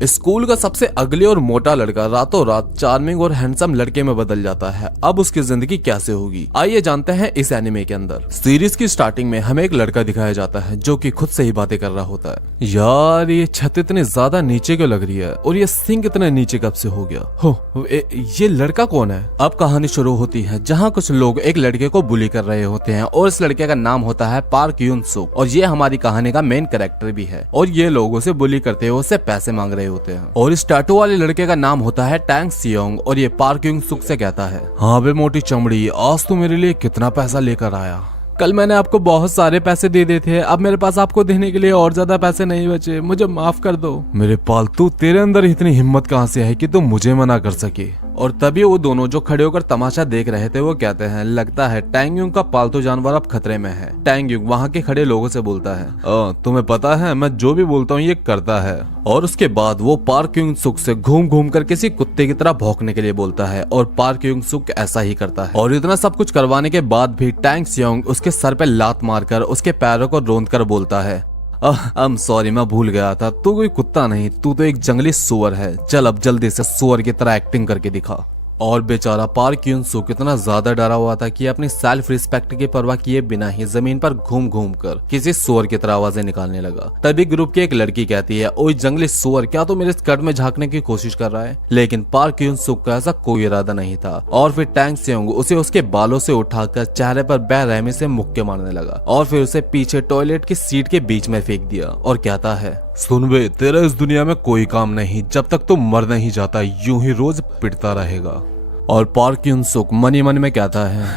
School का सबसे अगली और मोटा लड़का रातों रात चार्मिंग और हैंडसम लड़के में बदल जाता है। अब उसकी जिंदगी कैसे होगी, आइए जानते हैं इस एनिमे के अंदर। सीरीज की स्टार्टिंग में हमें एक लड़का दिखाया जाता है जो कि खुद से ही बातें कर रहा होता है। यार ये छत इतनी ज्यादा नीचे क्यों लग रही है और ये सिंक इतने नीचे कब से हो गया हो, ये लड़का कौन है। अब कहानी शुरू होती है जहाँ कुछ लोग एक लड़के को बुली कर रहे होते हैं और इस लड़के का नाम होता है पार्क यून सुक और ये हमारी कहानी का मेन कैरेक्टर भी है। और ये लोग उसे बुली करते हुए उससे पैसे मांग रहे होते हैं। और इस टैटू वाले लड़के का नाम होता है टैंग सियोंग और ये पार्क यून सुक से कहता है, हाँ बे मोटी चमड़ी, आज तू मेरे लिए कितना पैसा लेकर आया। कल मैंने आपको बहुत सारे पैसे दे दिए थे, अब मेरे पास आपको देने के लिए और ज्यादा पैसे नहीं बचे, मुझे माफ कर दो। मेरे पालतू, तेरे अंदर इतनी हिम्मत कहाँ से है कि तुम मुझे मना कर सके। और तभी वो दोनों जो खड़े होकर तमाशा देख रहे थे वो कहते हैं, लगता है टैंग युंग का पालतू जानवर अब खतरे में है। टैंग युंग वहाँ के खड़े लोगों से बोलता है, तुम्हें पता है मैं जो भी बोलता हूँ ये करता है। और उसके बाद वो पार्क यून सुक से घूम घूम कर किसी कुत्ते की तरह भौंकने के लिए बोलता है और पार्क यून सुक ऐसा ही करता है। और इतना सब कुछ करवाने के बाद भी टैंग सियोंग उसके सर पे लात मारकर उसके पैरों को रोंद कर बोलता है, सॉरी मैं भूल गया था, तू कोई कुत्ता नहीं, तू तो एक जंगली सुअर है, चल अब जल्दी से सुअर की तरह एक्टिंग करके दिखा। और बेचारा पार्क यून सुक इतना ज्यादा डरा हुआ था कि अपनी सेल्फ रिस्पेक्ट की परवाह किए बिना ही जमीन पर घूम घूम कर किसी सुअर की तरह आवाजें निकालने लगा। तभी ग्रुप की एक लड़की कहती है, ओए जंगली सुअर, क्या तू मेरे स्कर्ट में झांकने की कोशिश कर रहा है। लेकिन पार्क यून सुक का ऐसा कोई इरादा नहीं था। और फिर टैंग सियोंग उसे उसके बालों से उठाकर चेहरे पर बेरहमी से मुक्के मारने लगा और फिर उसे पीछे टॉयलेट की सीट के बीच में फेंक दिया और कहता है, सुन बे, तेरा इस दुनिया में कोई काम नहीं, जब तक तू मर नहीं जाता यूं ही रोज पिटता रहेगा। और पार्क यून सुक मन ही मन में कहता है,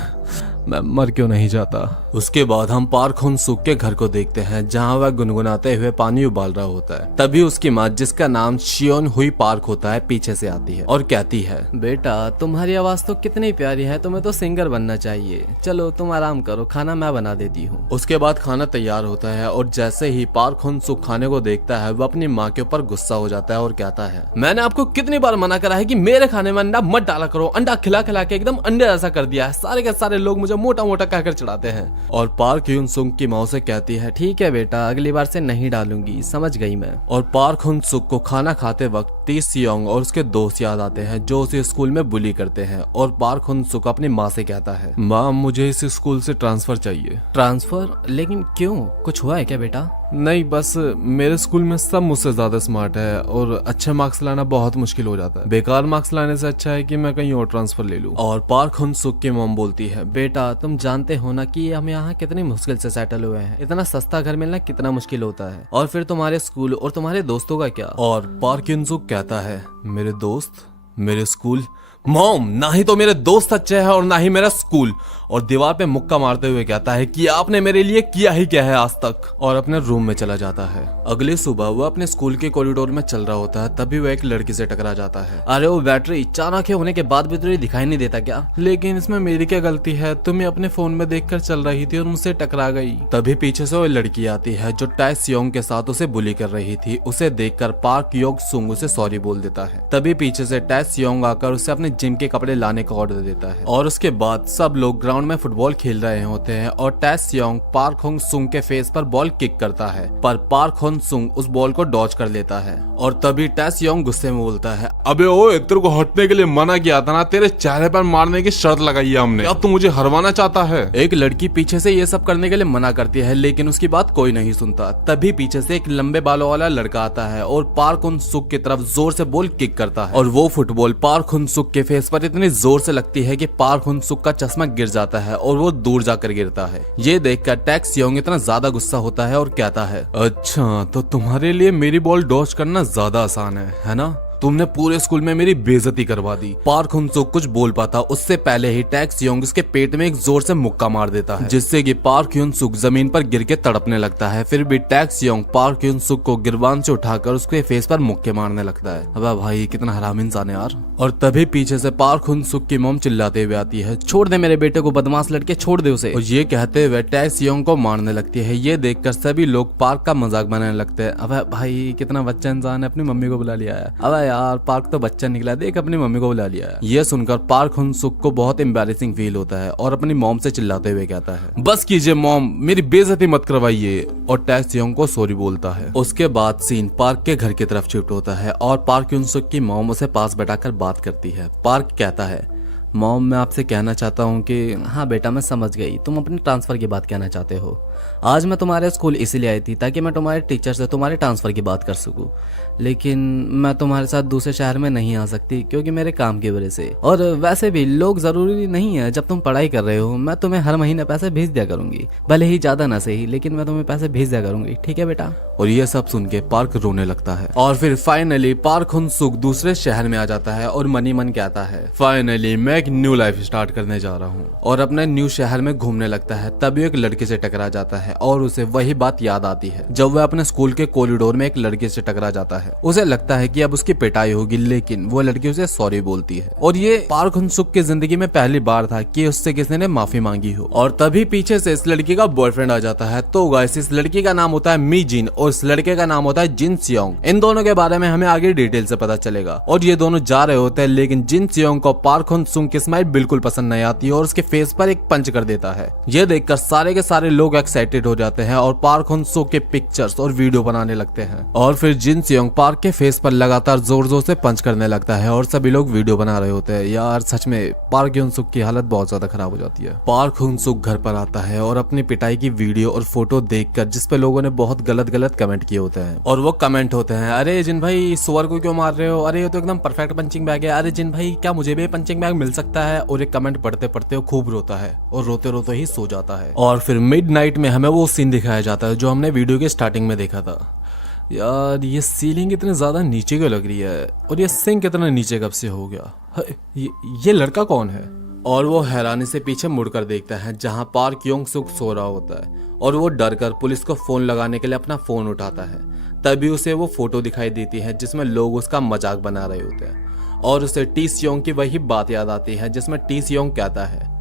मैं मर क्यों नहीं जाता। उसके बाद हम पार्क हुन सुक के घर को देखते हैं जहां वह गुनगुनाते हुए पानी उबाल रहा होता है। तभी उसकी माँ, जिसका नाम शियोन हुई पार्क होता है, पीछे से आती है और कहती है, बेटा तुम्हारी आवाज तो कितनी प्यारी है, तुम्हें तो सिंगर बनना चाहिए, चलो तुम आराम करो, खाना मैं बना देती हूँ। उसके बाद खाना तैयार होता है और जैसे ही पार्क हुन सुक खाने को देखता है वह अपनी माँ के ऊपर गुस्सा हो जाता है और कहता है, मैंने आपको कितनी बार मना करा है कि मेरे खाने में अंडा मत डाला करो, अंडा खिला खिला के एकदम अंडे ऐसा कर दिया है, सारे के सारे लोग मुझे मोटा मोटा कहकर चढ़ाते हैं। और पार्क यून सुक की माँ से कहती है, ठीक है बेटा, अगली बार से नहीं डालूंगी, समझ गई मैं। और पार्क हुन सुक को खाना खाते वक्त टी सियोंग और उसके दोस्त याद आते हैं जो उसे स्कूल में बुली करते हैं। और पार्क हुन सुक अपनी माँ से कहता है, माँ मुझे इस स्कूल से ट्रांसफर चाहिए। ट्रांसफर? लेकिन क्यों, कुछ हुआ है क्या बेटा? नहीं, बस मेरे स्कूल में सब मुझसे ज्यादा स्मार्ट है और अच्छे मार्क्स लाना बहुत मुश्किल हो जाता है, बेकार मार्क्स लाने से अच्छा है कि मैं कहीं और ट्रांसफर ले लूं। और पार्क हुन सुक की मॉम बोलती है, बेटा तुम जानते हो ना कि हम यहाँ कितनी मुश्किल से सेटल हुए हैं, इतना सस्ता घर मिलना कितना मुश्किल होता है, और फिर तुम्हारे स्कूल और तुम्हारे दोस्तों का क्या। और पार्क हुन सुक कहता है, मेरे दोस्त, मेरे स्कूल, मॉम ना ही तो मेरे दोस्त अच्छे हैं और ना ही मेरा स्कूल। और दीवार पे मुक्का मारते हुए कहता है कि आपने मेरे लिए किया ही क्या है आज तक, और अपने रूम में चला जाता है। अगली सुबह वो अपने स्कूल के कॉरिडोर में चल रहा होता है, तभी वो एक लड़की से टकरा जाता है। अरे वो बैटरी, चार आंखें होने के बाद भी तुझे दिखाई नहीं देता क्या? लेकिन इसमें मेरी क्या गलती है, तुम्हें अपने फोन में देखकर चल रही थी और मुझसे टकरा गई। तभी पीछे से वो लड़की आती है जो टै सियोंग के साथ उसे बुली कर रही थी। उसे देखकर पार्क योग सुंग उसे सॉरी बोल देता है। तभी पीछे से टै सियोंग आकर उसे अपने जिम के कपड़े लाने का ऑर्डर देता है। और उसके बाद सब लोग ग्राउंड में फुटबॉल खेल रहे होते हैं और टै सियोंग पार्क हुन सुक के फेस पर बॉल किक करता है, पर पार्क हुन सुक उस बॉल को डॉज कर लेता है। और तभी टै सियोंग गुस्से में बोलता है, अबे ओए, तेरे को हटने के लिए मना किया था ना, तेरे चेहरे पर मारने की शर्त लगाई है हमने, अब तू मुझे हरवाना चाहता है। एक लड़की पीछे से ये सब करने के लिए मना करती है लेकिन उसकी बात कोई नहीं सुनता। तभी पीछे से एक लंबे बालों वाला लड़का आता है और पार्क हुन सुक की तरफ जोर से बॉल किक करता है और वो फुटबॉल पार्क हुन सुक के फेस पर इतनी जोर से लगती है कि पार्क हुन सुक का चश्मा गिर जाता है और वो दूर जाकर गिरता है। ये देखकर टै सियोंग इतना ज्यादा गुस्सा होता है और कहता है, अच्छा तो तुम्हारे लिए मेरी बॉल डॉज करना ज्यादा आसान है ना? तुमने पूरे स्कूल में मेरी बेइज्जती करवा दी। पार्क हुन सुक कुछ बोल पाता उससे पहले ही टै सियोंग उसके पेट में एक जोर से मुक्का मार देता है, जिससे कि पार्क हुन सुक जमीन पर गिर के तड़पने लगता है। फिर भी टै सियोंग पार्क हुन सुक को गिरबान से उठाकर उसके फेस पर मुक्के मारने लगता है। अबे भाई कितना हरामी इंसान है यार। और तभी पीछे से पार्क हुन सुक की मॉम चिल्लाते हुए आती है, छोड़ दे मेरे बेटे को, बदमाश लड़के, छोड़ दे उसे। और ये कहते हुए टै सियोंग को मारने लगती है। ये देखकर सभी लोग पार्क का मजाक बनाने लगते हैं। अबे भाई कितना बच्चा इंसान है, अपनी मम्मी को बुला लिया है। अबे यार पार्क तो बच्चा निकला, देख अपनी मम्मी को बुला लिया। ये सुनकर पार्क हुन-सुक को बहुत एम्बैरेसिंग फील होता है और अपनी मॉम से चिल्लाते हुए कहता है, बस कीजिए मॉम, मेरी बेइज्जती मत करवाइए, और टैक्स योंग को सॉरी बोलता है। उसके बाद सीन पार्क के घर की तरफ शिफ्ट होता है और पार्क हुन-सुक की मॉम उसे पास बैठाकर बात करती है। पार्क कहता है, मॉम मैं आपसे कहना चाहता हूँ कि हाँ बेटा मैं समझ गई, तुम अपने ट्रांसफ़र की बात कहना चाहते हो। आज मैं तुम्हारे स्कूल इसीलिए आई थी ताकि मैं तुम्हारे टीचर से तुम्हारे ट्रांसफ़र की बात कर सकूँ, लेकिन मैं तुम्हारे साथ दूसरे शहर में नहीं आ सकती क्योंकि मेरे काम की वजह से। और वैसे भी लोग ज़रूरी नहीं है, जब तुम पढ़ाई कर रहे हो मैं तुम्हें हर महीने पैसे भेज दिया करूँगी, भले ही ज़्यादा ना सही, लेकिन मैं तुम्हें पैसे भेज दिया करूँगी, ठीक है बेटा। और ये सब सुन के पार्क रोने लगता है। और फिर फाइनली पार्क हुन-सुक दूसरे शहर में आ जाता है और मनी मन कहता है, फाइनली मैं एक न्यू लाइफ स्टार्ट करने जा रहा हूँ, और अपने न्यू शहर में घूमने लगता है। तभी एक लड़के से टकरा जाता है और उसे वही बात याद आती है जब वह अपने स्कूल के कॉरिडोर में एक लड़के से टकरा जाता है। उसे लगता है कि अब उसकी पिटाई होगी, लेकिन वो लड़की उसे सॉरी बोलती है। और ये पार्क हुन-सुक की जिंदगी में पहली बार था कि उससे किसी ने माफी मांगी हो। और तभी पीछे से इस लड़की का बॉयफ्रेंड आ जाता है। तो गाइस इस लड़की का नाम होता है मी जिन और इस लड़के का नाम होता है जिन सियोंग। इन दोनों के बारे में हमें आगे डिटेल से पता चलेगा। और ये दोनों जा रहे होते हैं, लेकिन जिन सियोंग को पार्क हुन-सुक की स्माइल बिल्कुल पसंद नहीं आती और उसके फेस पर एक पंच कर देता है। ये देखकर सारे के सारे लोग एक्साइटेड हो जाते हैं और पार्क हुन-सुक के पिक्चर्स और वीडियो बनाने लगते हैं। और फिर जिन सियोंग पार्क के फेस पर लगातार जोर जोर से पंच करने लगता है और सभी लोग वीडियो बना रहे होते हैं। यार सच में पार्क हुन-सुक की हालत बहुत ज्यादा खराब हो जाती है। पार्क हुन-सुक घर पर आता है और अपनी पिटाई की वीडियो और फोटो देखकर जिसपे लोगों ने बहुत गलत गलत कमेंट किए होते हैं। और वो कमेंट होते हैं, अरे जिन भाई सुअर को क्यों मार रहे हो, अरे ये तो एकदम परफेक्ट पंचिंग बैग है, अरे जिन भाई क्या मुझे भी पंचिंग बैग मिल सकता है। और ये कमेंट पढ़ते पढ़ते वो खूब रोता है और रोते रोते ही सो जाता है। और फिर मिडनाइट में हमें वो सीन दिखाया जाता है जो हमने वीडियो के स्टार्टिंग में देखा था। यार ये सीलिंग इतनी ज्यादा नीचे क्यों लग रही है और ये सिंक इतना नीचे कब से हो गया, ये लड़का कौन है। और वो हैरानी से पीछे मुड़कर देखता है जहां पार्क हुन-सुक सो रहा होता है और वो डर कर पुलिस को फोन लगाने के लिए अपना फोन उठाता है। तभी उसे वो फोटो दिखाई देती है जिसमें लोग उसका मजाक बना रहे होते हैं और उसे टी सियोंग की वही बात याद आती है जिसमें टी सियोंग कहता है,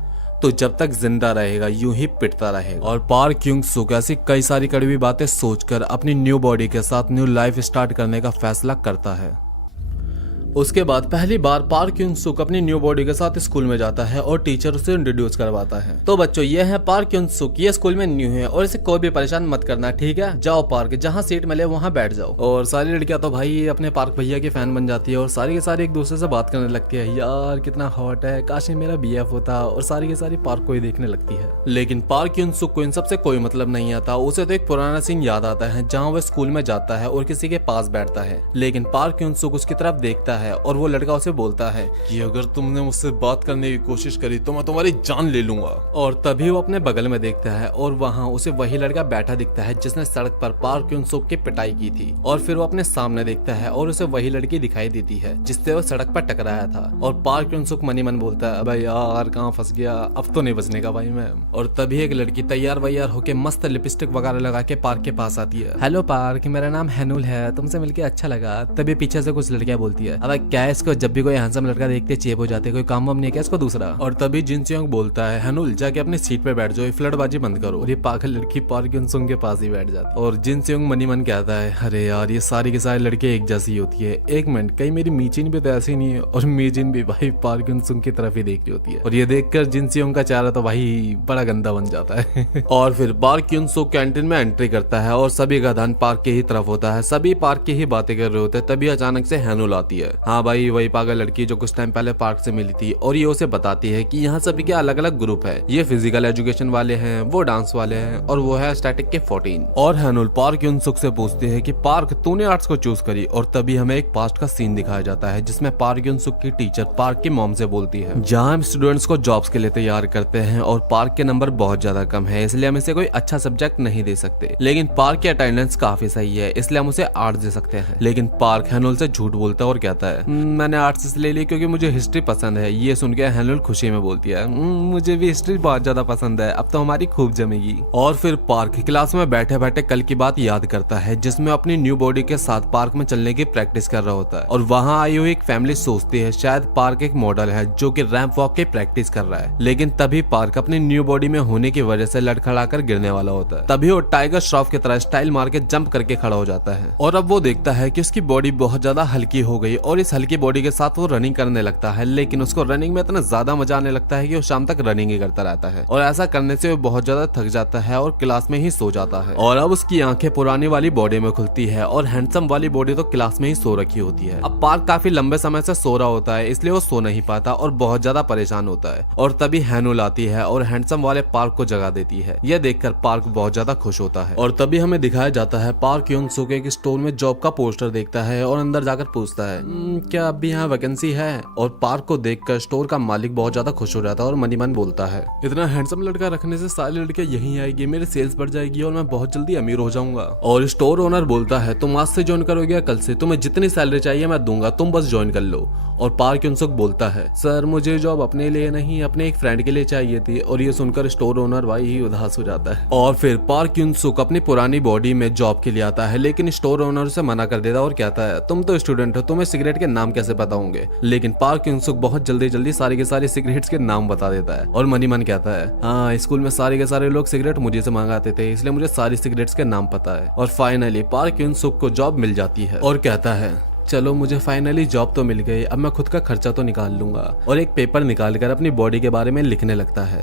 तो जब तक जिंदा रहेगा यूं ही पिटता रहेगा। और पार्क हुन-सुक ऐसी कई सारी कड़वी बातें सोचकर अपनी न्यू बॉडी के साथ न्यू लाइफ स्टार्ट करने का फैसला करता है। उसके बाद पहली बार पार्क हुन-सुक अपनी न्यू बॉडी के साथ स्कूल में जाता है और टीचर उसे इंट्रोड्यूस करवाता है। तो बच्चों ये है पार्क हुन-सुक, ये स्कूल में न्यू है और इसे कोई भी परेशान मत करना, ठीक है। जाओ पार्क, जहाँ सीट मिले वहाँ बैठ जाओ। और सारी लड़कियां तो भाई अपने पार्क भैया की फैन बन जाती है और सारी के सारी एक दूसरे से बात करने लगती है, यार कितना हॉट है, काश ये मेरा BF होता। और सारी की सारी पार्क को ही देखने लगती है। लेकिन पार्क हुन-सुक को इन सबसे कोई मतलब नहीं आता। उसे तो एक पुराना सीन याद आता है जहाँ वह स्कूल में जाता है और किसी के पास बैठता है, लेकिन पार्क हुन-सुक उसकी तरफ देखता है और वो लड़का उसे बोलता है कि अगर तुमने मुझसे बात करने की कोशिश करी तो मैं तुम्हारी जान ले लूंगा। और तभी वो अपने बगल में देखता है और वहाँ उसे वही लड़का बैठा दिखता है जिसने सड़क पर पार्क हुन-सुक की पिटाई की थी। और फिर वो अपने सामने देखता है और उसे वही लड़की दिखाई देती है जिससे वो सड़क पर टकराया था। और पार्क हुन-सुक मनी मन बोलता है, अबे यार कहाँ फंस गया, अब तो नहीं बचने का भाई मैं। और तभी एक लड़की तैयार वैयार होके मस्त लिपस्टिक वगैरह लगा के पार्क के पास आती है। हेलो पार्क, मेरा नाम हैनुल है, तुमसे मिलके अच्छा लगा। तभी पीछे से कुछ लड़कियां बोलती है, अब क्या इसको जब भी कोई हैंडसम लड़का देखते चेप हो जाते, कोई काम वाम नहीं है क्या इसको दूसरा। और तभी जिन सियोंग बोलता है, हैनुल जाके अपनी सीट पे बैठ जाओ, फ्लर्टबाजी बंद करो। और ये पागल लड़की पार्क हुन-सुक के पास ही बैठ जाती है। और जिन सियोंग मनी मन कहता है, अरे यार ये सारी की सारी लड़के एक जैसी होती है, एक मिनट कहीं मेरी मीचिन भी तो ऐसी नहीं है। और मीचिन भी भाई पार्क हुन-सुक की तरफ ही देख रही होती है। और ये देखकर जिन सियोंग का चेहरा तो भाई बड़ा गंदा बन जाता है। और फिर पार्क हुन-सुक कैंटीन में एंट्री करता है और सभी का ध्यान पार्क के ही तरफ होता है, सभी पार्क की ही बातें कर रहे होते हैं। तभी अचानक से हैनुल आती है। हाँ भाई वही पागल लड़की जो कुछ टाइम पहले पार्क से मिली थी। और ये उसे बताती है कि यहाँ सभी के अलग अलग ग्रुप है, ये फिजिकल एजुकेशन वाले हैं, वो डांस वाले हैं और वो है स्टैटिक के 14। और हैनुल पार्क हुन-सुक से पूछती है कि पार्क तूने आर्ट्स को चूज करी। और तभी हमें एक पास्ट का सीन दिखाया जाता है जिसमें पार्क हुन-सुक की टीचर पार्क की मॉम से बोलती है, जहाँ हम स्टूडेंट्स को जॉब्स के लिए तैयार करते हैं और पार्क के नंबर बहुत ज्यादा कम है, इसलिए हम इसे कोई अच्छा सब्जेक्ट नहीं दे सकते, लेकिन पार्क की अटेंडेंस काफी सही है इसलिए हम उसे आर्ट्स दे सकते हैं। लेकिन पार्क हैनुल से झूठ बोलता है और कहता है, मैंने आर्ट्स इसलिए ली क्योंकि मुझे हिस्ट्री पसंद है। ये सुन के हैनुल खुशी में बोलती है, मुझे भी हिस्ट्री बहुत ज्यादा पसंद है, अब तो हमारी खूब जमेगी। और फिर पार्क क्लास में बैठे बैठे कल की बात याद करता है जिसमें अपनी न्यू बॉडी के साथ पार्क में चलने की प्रैक्टिस कर रहा होता है। और वहाँ आई हुई एक फैमिली सोचती है शायद पार्क एक मॉडल है जो कि रैंप वॉक की प्रैक्टिस कर रहा है, लेकिन तभी पार्क अपनी न्यू बॉडी में होने की वजह से लड़खड़ाकर गिरने वाला होता है। तभी वो टाइगर श्रॉफ की तरह स्टाइल मार के जंप करके खड़ा हो जाता है और अब वो देखता है कि उसकी बॉडी बहुत ज्यादा हल्की हो गई और इस हल्की बॉडी के साथ वो रनिंग करने लगता है, लेकिन उसको रनिंग में इतना ज्यादा मजा आने लगता है कि वो शाम तक रनिंग ही करता रहता है और ऐसा करने से वो बहुत ज्यादा थक जाता है और क्लास में ही सो जाता है। और अब उसकी आंखें पुरानी वाली बॉडी में खुलती है और हैंडसम वाली बॉडी तो क्लास में ही सो रखी होती है। अब पार्क काफी लंबे समय से सो रहा होता है, इसलिए वो सो नहीं पाता और बहुत ज्यादा परेशान होता है। और तभी हैनुल आती है और हैंडसम वाले पार्क को जगा देती है। यह देखकर पार्क बहुत ज्यादा खुश होता है। और तभी हमें दिखाया जाता है पार्क यून सुक एक स्टोर में जॉब का पोस्टर देखता है और अंदर जाकर पूछता है क्या अब भी यहाँ वैकेंसी है। और पार्क को देखकर स्टोर का मालिक बहुत ज्यादा खुश हो जाता है और मनी मन बोलता है इतना हैंडसम लड़का रखने से सारी लड़कियां यहीं आएगी, मेरे सेल्स बढ़ जाएगी और मैं बहुत जल्दी अमीर हो जाऊंगा। और स्टोर ओनर बोलता है तुम आज से ज्वाइन करोगे या कल से, तुम्हें जितनी सैलरी चाहिए मैं दूंगा, तुम बस ज्वाइन कर लो। और पार्क यून सुक बोलता है सर मुझे जॉब अपने लिए नहीं अपने एक फ्रेंड के लिए चाहिए थी। और ये सुनकर स्टोर ओनर भाई ही उदास हो जाता है। और फिर पार्क यून सुक अपनी पुरानी बॉडी में जॉब के लिए आता है, लेकिन स्टोर ओनर उसे मना कर देता है और कहता है तुम तो स्टूडेंट हो, तुम्हें सिगरेट के नाम कैसे पता होंगे। लेकिन पार्क यून सुक बहुत जल्दी जल्दी सारे के सारे सिगरेट्स के नाम बता देता है और मनी मन कहता है हाँ स्कूल में सारे के सारे लोग सिगरेट मुझे से मंगाते थे, इसलिए मुझे सारी सिगरेट्स के नाम पता है। और फाइनली पार्क यून सुक को जॉब मिल जाती है और कहता है चलो मुझे फाइनली जॉब तो मिल गई, अब मैं खुद का खर्चा तो निकाल लूंगा। और एक पेपर निकालकर अपनी बॉडी के बारे में लिखने लगता है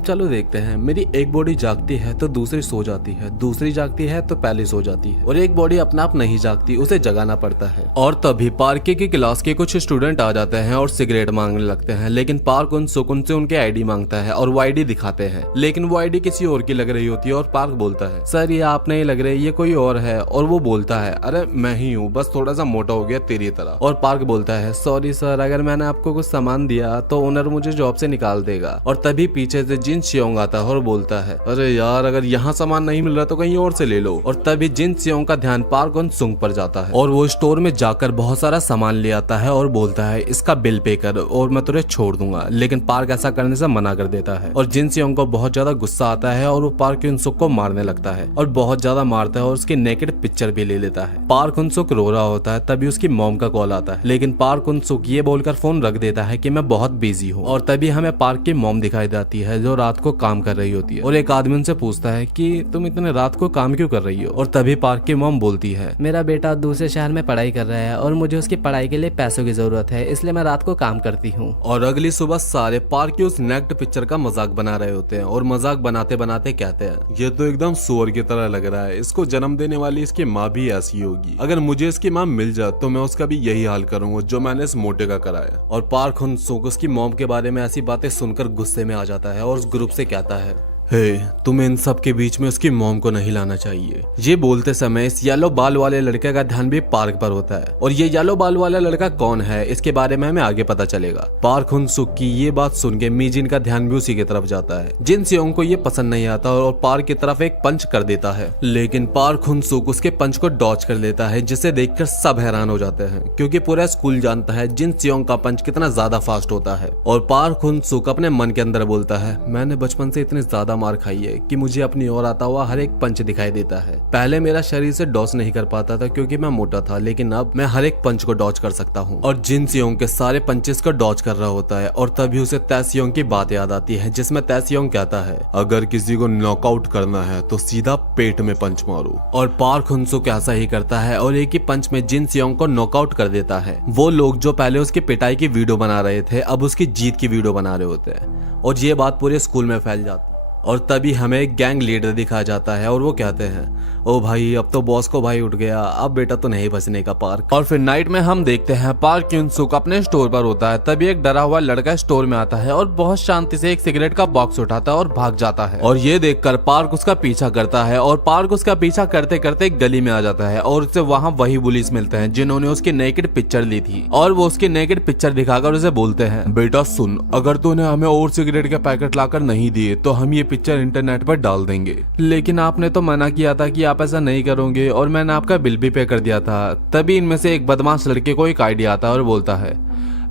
चलो देखते हैं, मेरी एक बॉडी जागती है तो दूसरी सो जाती है, दूसरी जागती है तो पहले सो जाती है और एक बॉडी अपना आप नहीं जागती, उसे जगाना पड़ता है। और तभी पार्क की क्लास के कुछ स्टूडेंट आ जाते हैं और सिगरेट मांगने लगते हैं, लेकिन पार्क उन सुकून से उनके आईडी मांगता है और वो आईडी दिखाते हैं, लेकिन वो आईडी किसी और की लग रही होती है। और पार्क बोलता है सर ये आप नहीं लग रहे, ये कोई और है। और वो बोलता है अरे मैं ही हूँ, बस थोड़ा सा मोटा हो गया तेरी तरह। और पार्क बोलता है सॉरी सर, अगर मैंने आपको कुछ सामान दिया तो ओनर मुझे जॉब से निकाल देगा। और तभी पीछे से जिन सियोंग आता है और बोलता है अरे यार अगर यहाँ सामान नहीं मिल रहा तो कहीं और से ले लो। और तभी जिन सियोंग का ध्यान पार्क उन सुंग पर जाता है और वो स्टोर में जाकर बहुत सारा सामान ले आता है और बोलता है इसका बिल पे कर और मैं तुझे छोड़ दूंगा। लेकिन पार्क ऐसा करने से मना कर देता है और जिन सियोंग को बहुत ज्यादा गुस्सा आता है और वो पार्क उन सुक को मारने लगता है और बहुत ज्यादा मारता है और उसकी नेकेड पिक्चर भी ले लेता है। पार्क उन सुक रो रहा होता है, तभी उसकी मॉम का कॉल आता है, लेकिन पार्क उन सुक ये बोलकर फोन रख देता है कि मैं बहुत बिजी हूँ। और तभी हमें पार्क की मॉम दिखाई जाती है जो रात को काम कर रही होती है और एक आदमी उनसे पूछता है कि तुम इतने रात को काम क्यों कर रही हो। और तभी पार्क की मॉम बोलती है मेरा बेटा दूसरे शहर में पढ़ाई कर रहा है और मुझे उसकी पढ़ाई के लिए पैसों की जरूरत है, इसलिए मैं रात को काम करती हूँ। और अगली सुबह सारे पार्क की उस नेक्ड पिक्चर का मजाक बना रहे होते हैं और मजाक बनाते बनाते कहते हैं ये तो एकदम सुअर की तरह लग रहा है, इसको जन्म देने वाली इसकी माँ भी ऐसी होगी, अगर मुझे इसकी माँ मिल जाए तो मैं उसका भी यही हाल करूंगा जो मैंने इस मोटे का कराया। और पार्क हुन सुक उसकी मॉम के बारे में ऐसी बातें सुनकर गुस्से में आ जाता है और उस ग्रुप से कहता है हे तुम्हें इन सब के बीच में उसकी मॉम को नहीं लाना चाहिए। ये बोलते समय इस येलो बाल वाले लड़के का ध्यान भी पार्क पर होता है और ये येलो बाल वाला लड़का कौन है इसके बारे में हमें आगे पता चलेगा। पार्क हुन सुक की ये बात सुन के मीजिन का ध्यान भी उसी की तरफ जाता है। जिन सियोंग को ये पसंद नहीं आता और पार्क की तरफ एक पंच कर देता है, लेकिन पार्क हुन सुक उसके पंच को डॉच कर लेता है, जिसे देखकर सब हैरान हो जाते हैं क्योंकि पूरा स्कूल जानता है जिन सियोंग का पंच कितना ज्यादा फास्ट होता है। और पार्क हुन सुक अपने मन के अंदर बोलता है मैंने बचपन से इतने ज्यादा मार खाई है कि मुझे अपनी ओर आता हुआ हर एक पंच दिखाई देता है। पहले मेरा शरीर से डॉच नहीं कर पाता था क्योंकि मैं मोटा था, लेकिन अब मैं हर एक पंच को डॉच कर सकता हूँ। और जिन सियोंग के सारे पंचेस को डॉच कर रहा होता है और तभी उसे तैसियोंग की बात याद आती है जिसमें तैसियोंग कहता है अगर किसी को नॉकआउट करना है तो सीधा पेट में पंच मारो। और पार्क हुन सुक ऐसा ही करता है और एक ही पंच में जिन सियोंग को नॉकआउट कर देता है। वो लोग जो पहले उसकी पिटाई की वीडियो बना रहे थे अब उसकी जीत की वीडियो बना रहे होते हैं और ये बात पूरे स्कूल में फैल जाती है। और तभी हमें एक गैंग लीडर दिखाया जाता है और वो कहते हैं ओ भाई अब तो बॉस को भाई उठ गया, अब बेटा तो नहीं बचने का पार्क। और फिर नाइट में हम देखते हैं पार्क यून सुक अपने स्टोर पर होता है, तभी एक डरा हुआ लड़का स्टोर में आता है और बहुत शांति से एक सिगरेट का बॉक्स उठाता है और भाग जाता है। और ये देखकर पार्क उसका पीछा करता है और पार्क उसका पीछा करते करते एक गली में आ जाता है और उससे वहाँ वही पुलिस मिलते हैं जिन्होंने उसकी नेकेड पिक्चर ली थी। और वो उसकी नेकेड पिक्चर दिखाकर उसे बोलते हैं बेटा सुन, अगर तूने हमें और सिगरेट के पैकेट लाकर नहीं दिए तो हम ये पिक्चर इंटरनेट पर डाल देंगे। लेकिन आपने तो मना किया था कि आप ऐसा नहीं करोगे और मैंने आपका बिल भी पे कर दिया था। तभी इनमें से एक बदमाश लड़के को एक आइडिया आता है और बोलता है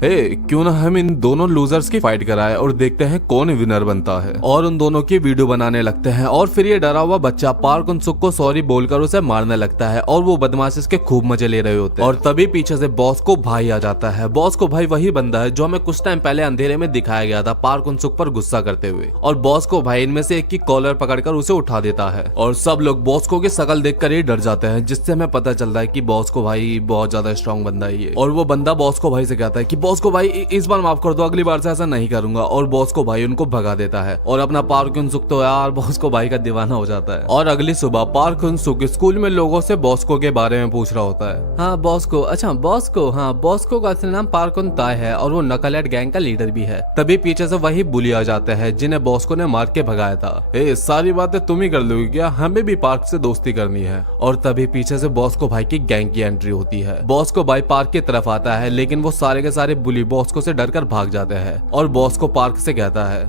क्यों ना हम इन दोनों लूजर्स की फाइट कराए और देखते हैं कौन विनर बनता है। और उन दोनों की वीडियो बनाने लगते हैं और फिर ये डरा हुआ बच्चा पार्क उन-सुक को सॉरी बोलकर उसे मारने लगता है और वो बदमाश इसके खूब मजे ले रहे होते हैं। और तभी पीछे से बॉस को भाई आ जाता है। बॉस को भाई वही बंदा है जो हमें कुछ टाइम पहले अंधेरे में दिखाया गया था पार्क उन-सुक पर गुस्सा करते हुए। और बॉस को भाई इनमें से एक की कॉलर पकड़कर उसे उठा देता है और सब लोग बॉस को की शकल देखकर ही डर जाते हैं, जिससे हमें पता चलता है कि बॉस को भाई बहुत ज्यादा स्ट्रॉन्ग बंदा ही है। और वो बंदा बॉस को भाई से कहता है कि बॉस को भाई इस बार माफ कर दो, अगली बार से ऐसा नहीं करूंगा। और बॉस को भाई उनको भगा देता है और अपना पार्क उन-सुक तो यार बॉस को भाई का दीवाना हो जाता है। और अगली सुबह पार्क उन-सुक स्कूल में लोगों से बॉस्को के बारे में पूछ रहा होता है। हाँ बॉस्को, अच्छा बॉस्को, हाँ बॉस्को का असली नाम पार्क उन ताय है और वो नकलहेड गैंग का लीडर भी है। तभी पीछे से वही बुली आ जाता है जिन्हें बॉस्को ने मार के भगाया था। सारी बातें तुम ही कर लोगी क्या, हमें भी पार्क से दोस्ती करनी है। और तभी पीछे से बॉस्को भाई की गैंग की एंट्री होती है। बॉस्को भाई पार्क की तरफ आता है लेकिन वो सारे के सारे बुली बॉस्को से डरकर भाग जाते हैं। और बॉस्को पार्क से कहता है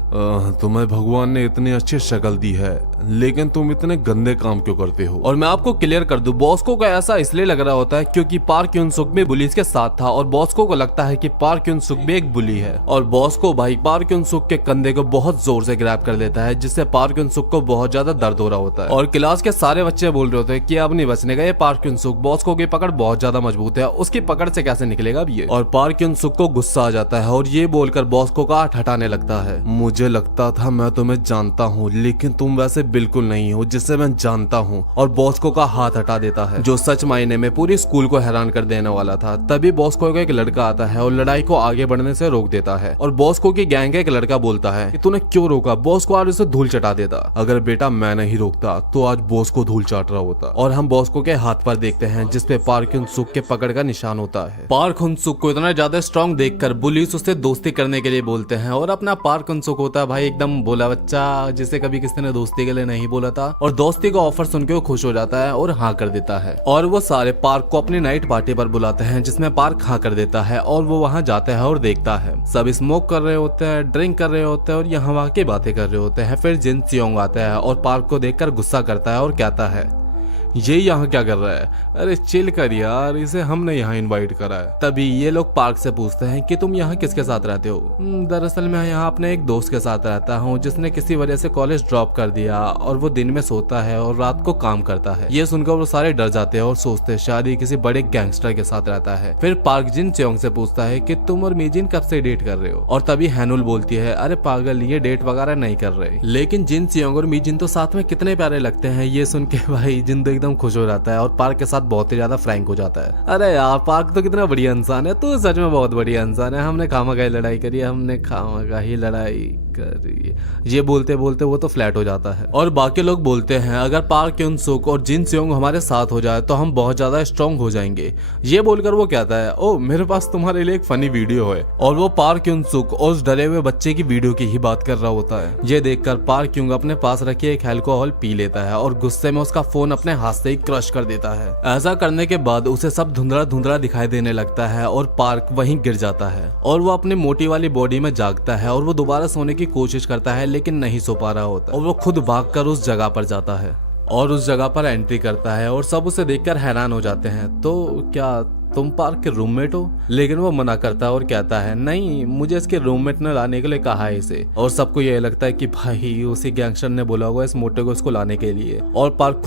तुम्हें भगवान ने इतनी अच्छी शक्ल दी है लेकिन तुम इतने गंदे काम क्यों करते हो। और मैं आपको क्लियर कर दूं, बॉस्को को ऐसा इसलिए लग रहा होता है क्योंकि पार्क उन-सुक भी बुलीज के साथ था और बॉस्को को लगता है कि पार्क उन-सुक भी एक बुली है। और बॉस्को भाई पार्क उन-सुक के कंधे को बहुत जोर से ग्रैब कर लेता है जिससे पार्क उन-सुक को बहुत ज्यादा दर्द हो रहा होता है। और क्लास के सारे बच्चे बोल रहे होते हैं कि अब नहीं बचने का ये पार्क उन-सुक, बॉस्को की पकड़ बहुत ज्यादा मजबूत है, उसकी पकड़ से कैसे निकलेगा अब ये। और पार्क उन-सुक को गुस्सा आ जाता है और ये बोलकर बॉस्को का हाथ हटाने लगता है। मुझे लगता था मैं तुम्हें जानता हूँ लेकिन तुम वैसे बिल्कुल नहीं हो जिससे मैं जानता हूँ। और बॉस्को का हाथ हटा देता है जो सच मायने में पूरी स्कूल को हैरान कर देने वाला था। तभी बॉस्को को एक लड़का आता है और लड़ाई को आगे बढ़ने से रोक देता है। और बॉस्को की गैंग का एक लड़का बोलता है कि तूने क्यों रोका, बॉस को आज उसे धूल चटा देता। अगर बेटा मैं नहीं रोकता तो आज बॉस को धूल चाट रहा होता। और हम बॉस्को के हाथ पर देखते हैं जिसपे पार्क उन-सुक के पकड़ का निशान होता है। पार्क उन-सुक को इतना ज्यादा स्ट्रॉन्ग देखकर बुलीस उससे दोस्ती करने के लिए बोलते हैं और अपना पार्क उन-सुक होता है भाई एकदम भोला बच्चा जिसे कभी किसी ने दोस्ती के लिए नहीं बोला था। और दोस्ती का ऑफर सुनकर वो खुश हो जाता है और हाँ कर देता है। और वो सारे पार्क को अपनी नाइट पार्टी पर बुलाते हैं जिसमें पार्क हाँ कर देता है। और वो वहाँ जाता है और देखता है सब स्मोक कर रहे होते हैं, ड्रिंक कर रहे होते हैं और यहाँ वहाँ की बातें कर रहे होते हैं। फिर जिन सियोंग आता है और पार्क को देखकर गुस्सा करता है और कहता है ये यहाँ क्या कर रहा है, अरे चिल कर यार, इसे हमने यहाँ इनवाइट करा है। तभी ये लोग पार्क से पूछते हैं कि तुम यहाँ किसके साथ रहते हो। दरअसल मैं यहाँ अपने एक दोस्त के साथ रहता हूँ जिसने किसी वजह से कॉलेज ड्रॉप कर दिया और वो दिन में सोता है और रात को काम करता है। ये सुनकर वो सारे डर जाते हैं और सोचते हैं शायद ये किसी बड़े गैंगस्टर के साथ रहता है। फिर पार्क जिन चियोंग से पूछता है कि तुम और मीजिन कब से डेट कर रहे हो। और तभी हैनुल बोलती है अरे पागल, ये डेट वगैरह नहीं कर रहे। लेकिन जिन चियोंग और मीजिन तो साथ में कितने प्यारे लगते हैं। ये सुन के भाई जिन तो एकदम खुश हो जाता है और पार्क के साथ बहुत ही ज्यादा फ्रैंक हो जाता है। अरे यार पार्क तो कितना बढ़िया इंसान है, तू सच में बहुत बढ़िया इंसान है, हमने खामखा लड़ाई करी, हमने खामखा ही लड़ाई करी। ये बोलते बोलते वो तो फ्लैट हो जाता है। और बाकी लोग बोलते हैं अगर पार्क उन-सुक और जिन सियोंग हमारे साथ हो जाए तो हम बहुत ज्यादा स्ट्रॉन्ग हो जाएंगे। ये बोलकर वो कहता है ओ मेरे पास तुम्हारे लिए एक फनी वीडियो है। और वो पार्क उन-सुक और उस डरे हुए बच्चे की वीडियो की ही बात कर रहा होता है। ये देखकर पार्क यूंग अपने पास रखी एक अल्कोहल पी लेता है और गुस्से में उसका फोन अपने हाथ से ही क्रश कर देता है। ऐसा करने के बाद उसे सब धुंधला धुंधला दिखाई देने लगता है और पार्क वहीं गिर जाता है। और वो अपनी मोटी वाली बॉडी में जागता है और वो दोबारा सोने की कोशिश करता है लेकिन नहीं सो पा रहा होता। और वो खुद भागकर उस जगह पर जाता है और उस जगह पर एंट्री करता है और सब उसे देखकर हैरान हो जाते हैं। तो क्या तुम पार्क के रूममेट हो? लेकिन वो मना करता है और कहता है नहीं, मुझे इसके रूममेट ने लाने के लिए कहा है इसे। और सबको ये लगता है कि भाई उसी गैंगस्टर ने बोला होगा इस मोटे को इसको लाने के लिए। और पार्क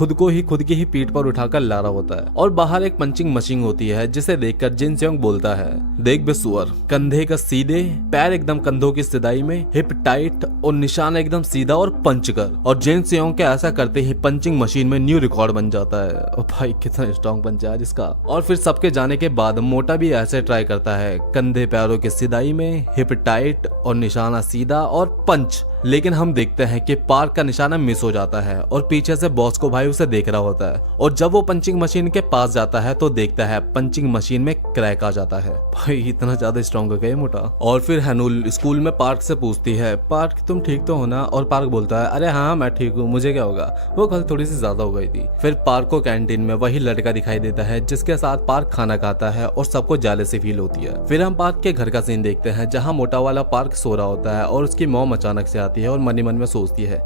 खुद की ही पीठ पर उठाकर ला रहा होता है। और बाहर एक पंचिंग मशीन होती है जिसे देखकर जिन सियोंग बोलता है देख बे सुअर, कंधे का सीधे, पैर एकदम कंधों की सिधाई में, हिप टाइट और निशान एकदम सीधा और पंच कर। और जिन सियोंग के ऐसा करते ही पंचिंग मशीन में न्यू रिकॉर्ड बन जाता है। और भाई कितना स्ट्रॉन्ग पंच है इसका। और फिर सबके जाने के बाद मोटा भी ऐसे ट्राई करता है, कंधे पैरों की सिधाई में, हिप टाइट और निशाना सीधा और पंच। लेकिन हम देखते हैं कि पार्क का निशाना मिस हो जाता है और पीछे से बॉस्को भाई उसे देख रहा होता है। और जब वो पंचिंग मशीन के पास जाता है तो देखता है पंचिंग मशीन में क्रैक आ जाता है। भाई इतना ज्यादा स्ट्रॉन्ग हो गया मोटा। और फिर हैनुल स्कूल में पार्क से पूछती है पार्क तुम ठीक तो हो ना? और पार्क बोलता है अरे हाँ मैं ठीक हूँ, मुझे क्या होगा, वो कल थोड़ी सी ज्यादा हो गई थी। फिर पार्क को कैंटीन में वही लड़का दिखाई देता है जिसके साथ पार्क खाना खाता है और सबको जेलसी फील होती है। फिर हम पार्क के घर का सीन देखते हैं जहाँ मोटा वाला पार्क सो रहा होता है और उसकी मॉम अचानक से आती है और मन ही मन में सोचती है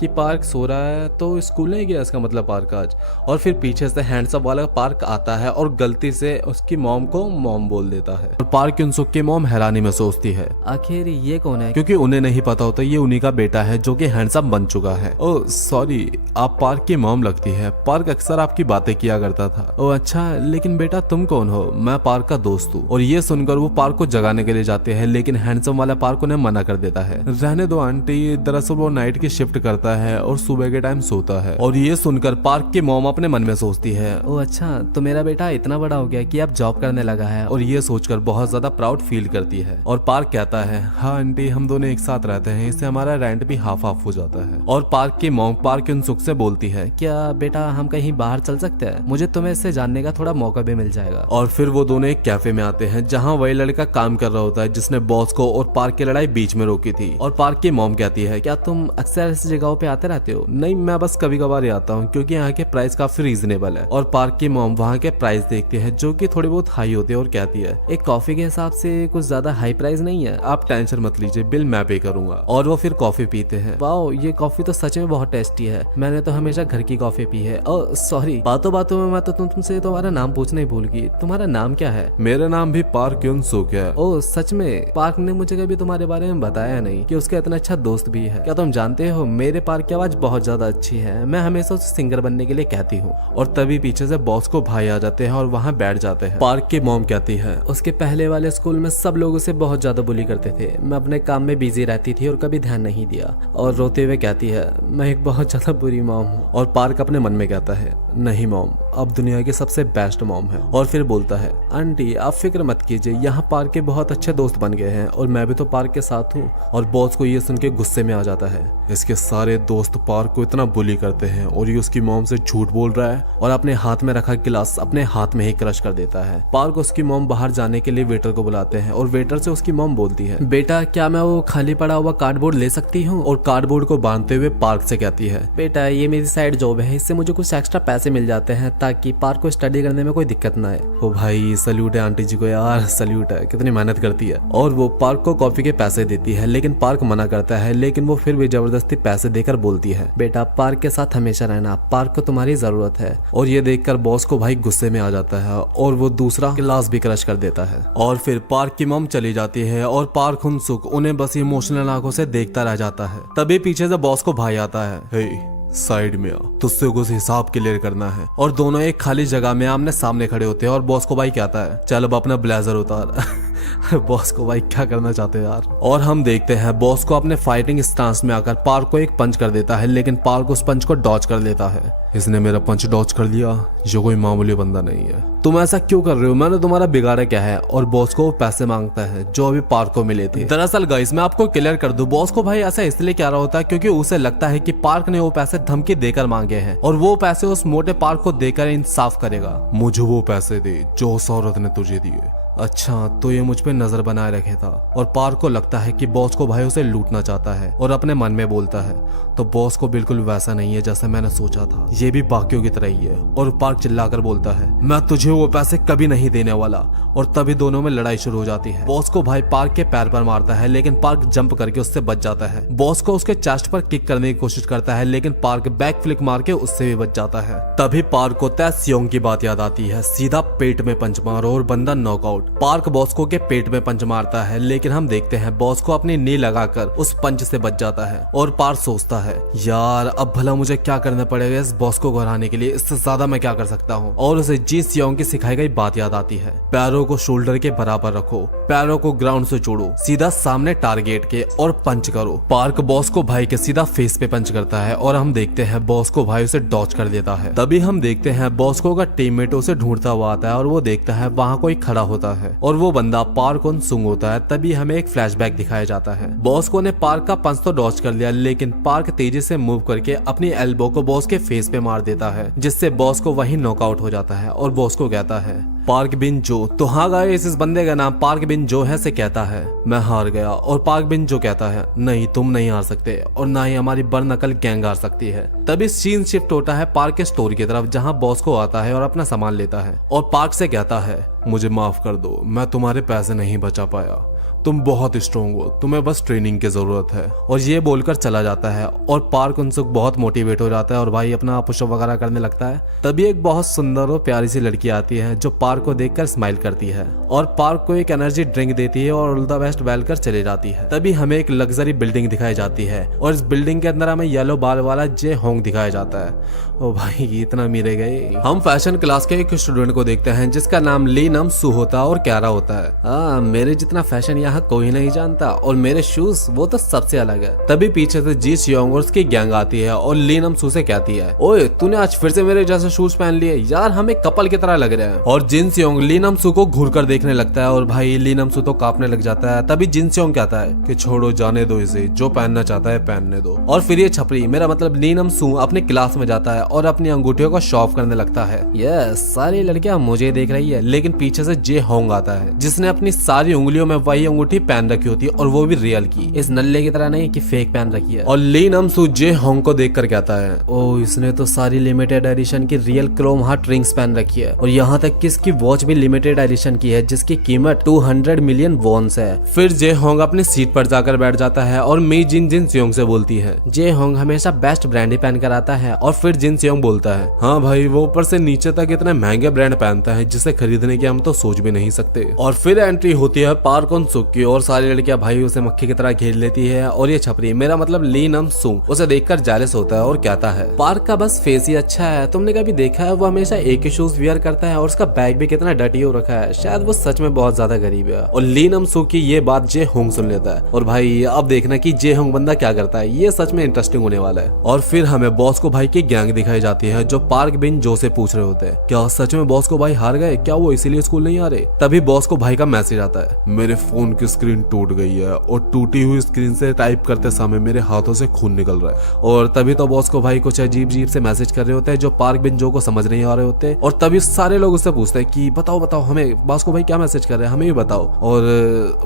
कि पार्क सो रहा है तो स्कूल नहीं गया, इसका मतलब पार्क आज। और फिर पीछे से हैंडसम वाला पार्क आता है और गलती से उसकी मॉम को मॉम बोल देता है। और पार्क युनसुक की मॉम हैरानी में सोचती है आखिर ये कौन है? क्योंकि उन्हें नहीं पता होता ये उन्हीं का बेटा है जो कि हैंडसम बन चुका है। ओह सॉरी, आप पार्क की मॉम लगती है। पार्क अक्सर आपकी बातें किया करता था। ओह अच्छा, लेकिन बेटा तुम कौन हो? मैं पार्क का दोस्त हूँ। और ये सुनकर वो पार्क को जगाने के लिए जाते हैं, लेकिन हैंडसम वाला पार्क उन्हें मना कर देता है। रहने दो आंटी, दरअसल वो नाइट की शिफ्ट करता है और सुबह के टाइम सोता है। और ये सुनकर पार्क की मॉम अपने मन में सोचती है, ओ अच्छा, तो मेरा बेटा इतना बड़ा हो गया कि अब जॉब करने लगा है। और ये सोचकर बहुत ज्यादा प्राउड फील करती है। और पार्क कहता है, हाँ आंटी, हम दोनों एक साथ रहते हैं, इससे हमारा रेंट भी हाफ हाफ हो जाता है। और पार्क की मॉम पार्क युनसुक से बोलती है, क्या बेटा हम कहीं बाहर चल सकते हैं? मुझे तुम्हें इससे जानने का थोड़ा मौका भी मिल जाएगा। और फिर वो दोनों एक कैफे में आते हैं जहाँ वही लड़का काम कर रहा होता है जिसने बॉस को और पार्क की लड़ाई बीच में रोकी थी। और पार्क की मॉम कहती है, क्या तुम अक्सर ऐसी जगहों पे आते रहते हो? नहीं, मैं बस कभी कभार आता हूँ क्योंकि यहाँ के प्राइस काफी रीजनेबल है। और पार्क की मॉम वहाँ के प्राइस देखती है जो कि थोड़े बहुत हाई होते हैं और कहती है, एक कॉफी के हिसाब से कुछ ज्यादा हाई प्राइस नहीं है। आप टेंशन मत लीजिए, बिल मैं पे करूंगा। और वो फिर कॉफी पीते हैं। वाओ, ये कॉफी तो सच में बहुत टेस्टी है। मैंने तो हमेशा घर की कॉफी पी है। ओह सॉरी, बातों बातों में मैं तो तुमसे तुम्हारा नाम पूछना ही भूल गई। तुम्हारा नाम क्या है? मेरा नाम भी पार्क युनसुक है। ओह सच में? पार्क ने मुझे कभी तुम्हारे बारे में बताया नहीं कि उसका इतना अच्छा दोस्त भी है। क्या तुम जानते हो, मेरे पार्क की आवाज बहुत ज्यादा अच्छी है। मैं हमेशा उसे सिंगर बनने के लिए कहती हूँ। और तभी पीछे से बॉस को भाई आ जाते हैं और वहाँ बैठ जाते हैं। पार्क की मॉम कहती है, उसके पहले वाले स्कूल में सब लोग उसे बहुत ज्यादा बुली करते थे। मैं अपने काम में बिजी रहती थी और कभी ध्यान नहीं दिया। और रोते हुए कहती है, मैं एक बहुत ज्यादा बुरी मॉम हूँ। और पार्क अपने मन में कहता है, नहीं मॉम, अब दुनिया की सबसे बेस्ट मॉम है। और फिर बोलता है, आंटी आप फिक्र मत कीजिए, यहाँ पार्क के बहुत अच्छे दोस्त बन गए हैं और मैं भी तो पार्क के साथ हूँ। और बॉस को ये सुन के गुस्से में आ जाता है। इसके सारे दोस्त पार्क को इतना बुली करते हैं और ये उसकी मॉम से झूठ बोल रहा है और अपने हाथ में रखा गिलास अपने हाथ में ही क्रश कर देता है। पार्क उसकी मॉम बाहर जाने के लिए वेटर को बुलाते हैं और वेटर से उसकी मॉम बोलती है, बेटा क्या मैं वो खाली पड़ा हुआ कार्डबोर्ड ले सकती हूँ? और कार्डबोर्ड को बांधते हुए पार्क से कहती है, बेटा ये मेरी साइड जॉब है, इससे मुझे कुछ एक्स्ट्रा पैसे मिल जाते हैं ताकि पार्क को स्टडी करने में कोई दिक्कत ना आए। ओ भाई सल्यूट है आंटी जी को यार, सल्यूट है, कितनी मेहनत करती है। और वो पार्क को कॉफी के पैसे देती है, लेकिन पार्क मना करता है। लेकिन वो फिर भी जबरदस्ती पैसे देकर बोलती है, बेटा पार्क के साथ हमेशा रहना, पार्क को तुम्हारी जरूरत है। और ये देखकर बॉस को भाई गुस्से में आ जाता है और वो दूसरा गिलास भी क्रश कर देता है। और फिर पार्क की मॉम चली जाती है और पार्क युनसुक उन्हें बस इमोशनल आंखों से देखता रह जाता है। तभी पीछे से बॉस को भाई आता है, हे साइड में आ, तुझसे कुछ हिसाब क्लियर करना है। और दोनों एक खाली जगह में आमने सामने खड़े होते हैं और बॉस को भाई कहता है, चल अब अपना ब्लेजर उतार। बॉस को भाई क्या करना चाहते हैं यार। और हम देखते हैं बॉस को अपने फाइटिंग स्टांस में आकर पार्क को एक पंच कर देता है, लेकिन पार्क उस पंच को डॉज कर लेता है। इसने मेरा पंच डॉज कर लिया, ये कोई मामूली बंदा नहीं है। तुम ऐसा क्यों कर रहे हो, मैंने तुम्हारा बिगाड़ा क्या है? और बॉस को वो पैसे मांगता है जो अभी पार्क को मिले थे। दरअसल गाइस मैं आपको क्लियर कर दूं, बॉस को भाई ऐसा इसलिए कह रहा होता है क्योंकि उसे लगता है कि पार्क ने वो पैसे धमकी देकर मांगे हैं और वो पैसे उस मोटे पार्क को देकर इंसाफ करेगा। मुझे वो पैसे दे जो उस औरत ने तुझे दिए। अच्छा तो ये मुझ पे नजर बनाए रखे था। और पार्क को लगता है कि बॉस को भाई उसे लूटना चाहता है और अपने मन में बोलता है, तो बॉस को बिल्कुल वैसा नहीं है जैसा मैंने सोचा था, ये भी बाकियों की तरह ही है। और पार्क चिल्लाकर बोलता है, मैं तुझे वो पैसे कभी नहीं देने वाला। और तभी दोनों में लड़ाई शुरू हो जाती है। बॉस को भाई पार्क के पैर पर मारता है, लेकिन पार्क जंप करके उससे बच जाता है। बॉस को उसके चेस्ट पर किक करने की कोशिश करता है, लेकिन पार्क बैक फ्लिक मार के उससे भी बच जाता है। तभी पार्क को तैसियोंग की बात याद आती है, सीधा पेट में पंच मारो और बंदा नॉकआउट। पार्क बॉस को के पेट में पंच मारता है, लेकिन हम देखते हैं बॉस को अपनी नी लगाकर उस पंच से बच जाता है। और पार्क सोचता है, यार अब भला मुझे क्या करना पड़ेगा इस बॉस को हराने के लिए, इससे ज्यादा मैं क्या कर सकता हूँ। और उसे जी सियोंग की सिखाई गई बात याद आती है, पैरों को शोल्डर के बराबर रखो, पैरों को ग्राउंड से जोड़ो, सीधा सामने टारगेट के और पंच करो। पार्क बॉस को भाई के सीधा फेस पे पंच करता है और हम देखते हैं बॉस को भाई उसे डॉच कर देता है। तभी हम देखते हैं बॉस को का टीममेट उसे ढूंढता हुआ आता है और वो देखता है वहाँ कोई खड़ा होता है और वो बंदा पार्क सुंग होता है। तभी हमें एक फ्लैशबैक दिखाया जाता है, बॉस को ने पार्क का पंच तो डॉच कर लिया, लेकिन पार्क तेजी से मूव करके अपनी एल्बो को बॉस के फेस पे मार देता है, जिससे बॉस को वहीं नॉकआउट हो जाता है। और बॉस को कहता है, पार्क बिन जो। तो हाँ गाइस, इस बंदे का नाम पार्क बिन जो है से कहता है, मैं हार गया। और पार्क बिन जो कहता है, नहीं तुम नहीं हार सकते और ना ही हमारी बरनकल गैंग हार सकती है। तभी सीन शिफ्ट होता है पार्क के स्टोर की तरफ, जहाँ बॉस को आता है और अपना सामान लेता है और पार्क से कहता है, मुझे माफ कर दो, मैं तुम्हारे पैसे नहीं बचा पाया। तुम बहुत स्ट्रोंग हो, तुम्हें बस ट्रेनिंग की जरूरत है। और ये बोलकर चला जाता है और पार्क उनसुक बहुत मोटिवेट हो जाता है और भाई अपना पुशअप वगैरह करने लगता है। तभी एक बहुत सुंदर और प्यारी सी लड़की आती है जो पार्क को देखकर स्माइल करती है और पार्क को एक एनर्जी ड्रिंक देती है और ऑल द बेस्ट बोलकर चली जाती है। तभी हमें एक लग्जरी बिल्डिंग दिखाई जाती है और इस बिल्डिंग के अंदर हमें येलो बाल वाला जे होंग दिखाया जाता है। ओ भाई इतना अमीर गए। हम फैशन क्लास के एक स्टूडेंट को देखते हैं जिसका नाम ली नम सू होता है और क्यारा होता है। हाँ, मेरे जितना फैशन यहाँ कोई नहीं जानता और मेरे शूज वो तो सबसे अलग है। तभी पीछे से जी सियोंग और उसकी गैंग आती है और ली नम सू से कहती है, ओए तूने आज फिर से मेरे जैसे शूज पहन लिए यार, हमें कपल की तरह लग रहे हैं। और जिन सियोंग ली नम सू को घूर कर देखने लगता है और भाई ली नम सू तो कांपने लग जाता है। तभी जिन सियोंग कहता है कि छोड़ो, जाने दो इसे, जो पहनना चाहता है पहनने दो। और फिर ये छपरी, मेरा मतलब ली नम सू, अपने क्लास में जाता है और अपनी अंगूठियों को शो ऑफ करने लगता है। यस, सारी लड़कियां मुझे देख रही है, लेकिन पीछे से जे होंग आता है जिसने अपनी सारी उंगलियों में वही अंगूठी पहन रखी होती है और वो भी रियल की, इस नल्ले की तरह नहीं कि फेक पहन रखी है। और ली नम सू जे होंग को देखकर कहता है, ओ इसने तो सारी लिमिटेड एडिशन की रियल क्रोम हार्ट रिंग्स पहन रखी है और यहाँ तक कि इसकी वॉच भी लिमिटेड एडिशन की है जिसकी कीमत 200 मिलियन वॉन्स है। फिर जे होंग अपनी सीट पर जाकर बैठ जाता है और मी जिन जिन सियोंग से बोलती है। जे होंग हमेशा बेस्ट ब्रांड ही पहन कर आता है। और फिर जिन सियोंग बोलता है, हाँ भाई वो ऊपर से नीचे तक इतने महंगे ब्रांड पहनता है जिसे खरीदने की हम तो सोच भी नहीं सकते। और फिर एंट्री होती है पार्क उन सुक की और सारी लड़कियां भाई उसे मक्खी की तरह घेर लेती है और ये छपरी, मेरा मतलब ली नम सू, उसे देखकर जेलस होता है और कहता है, पार्क का बस फेस ही अच्छा है, तुमने कभी देखा है वो हमेशा एक ही शूज वियर करता है और उसका बैग भी कितना डटी हो रखा है, शायद वो सच में बहुत ज्यादा गरीब है। और ली नम सू की ये बात जे होंग सुन लेता है और भाई अब देखना कि जे होंग बंदा क्या करता है, ये सच में इंटरेस्टिंग होने वाला है। और फिर हमें बॉस को भाई की गैंग दिखाई जाती है जो पार्क बिन जो से पूछ रहे होते हैं, क्या सच में बॉस को भाई हार गए, क्या वो इसीलिए स्कूल नहीं आ रहे। तभी बॉस को भाई का मैसेज आता है, मेरे फोन की स्क्रीन टूट गई है और टूटी हुई स्क्रीन से टाइप करते समय मेरे हाथों से खून निकल रहा है। और तभी तो बॉस को भाई कुछ अजीब अजीब से मैसेज कर रहे होते हैं जो पार्क बिन जो को समझ नहीं आ रहे होते। और तभी सारे लोग उससे पूछते हैं कि बताओ बताओ हमें बॉस को भाई क्या मैसेज कर रहे हैं, हमें भी बताओ। और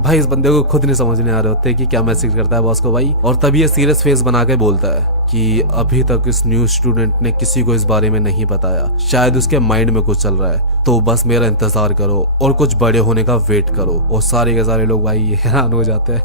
भाई इस बंदे को खुद नहीं समझने आ रहे होते कि क्या मैसेज करता है बॉस को भाई। और तभी ये सीरियस फेस बना के बोलता है कि अभी तक इस न्यू स्टूडेंट ने किसी को इस बारे में नहीं बताया, शायद उसके माइंड में कुछ चल रहा है, तो बस मेरा इंतजार करो और कुछ बड़े होने का वेट करो। और सारे के सारे लोग भाई हैरान हो जाते हैं।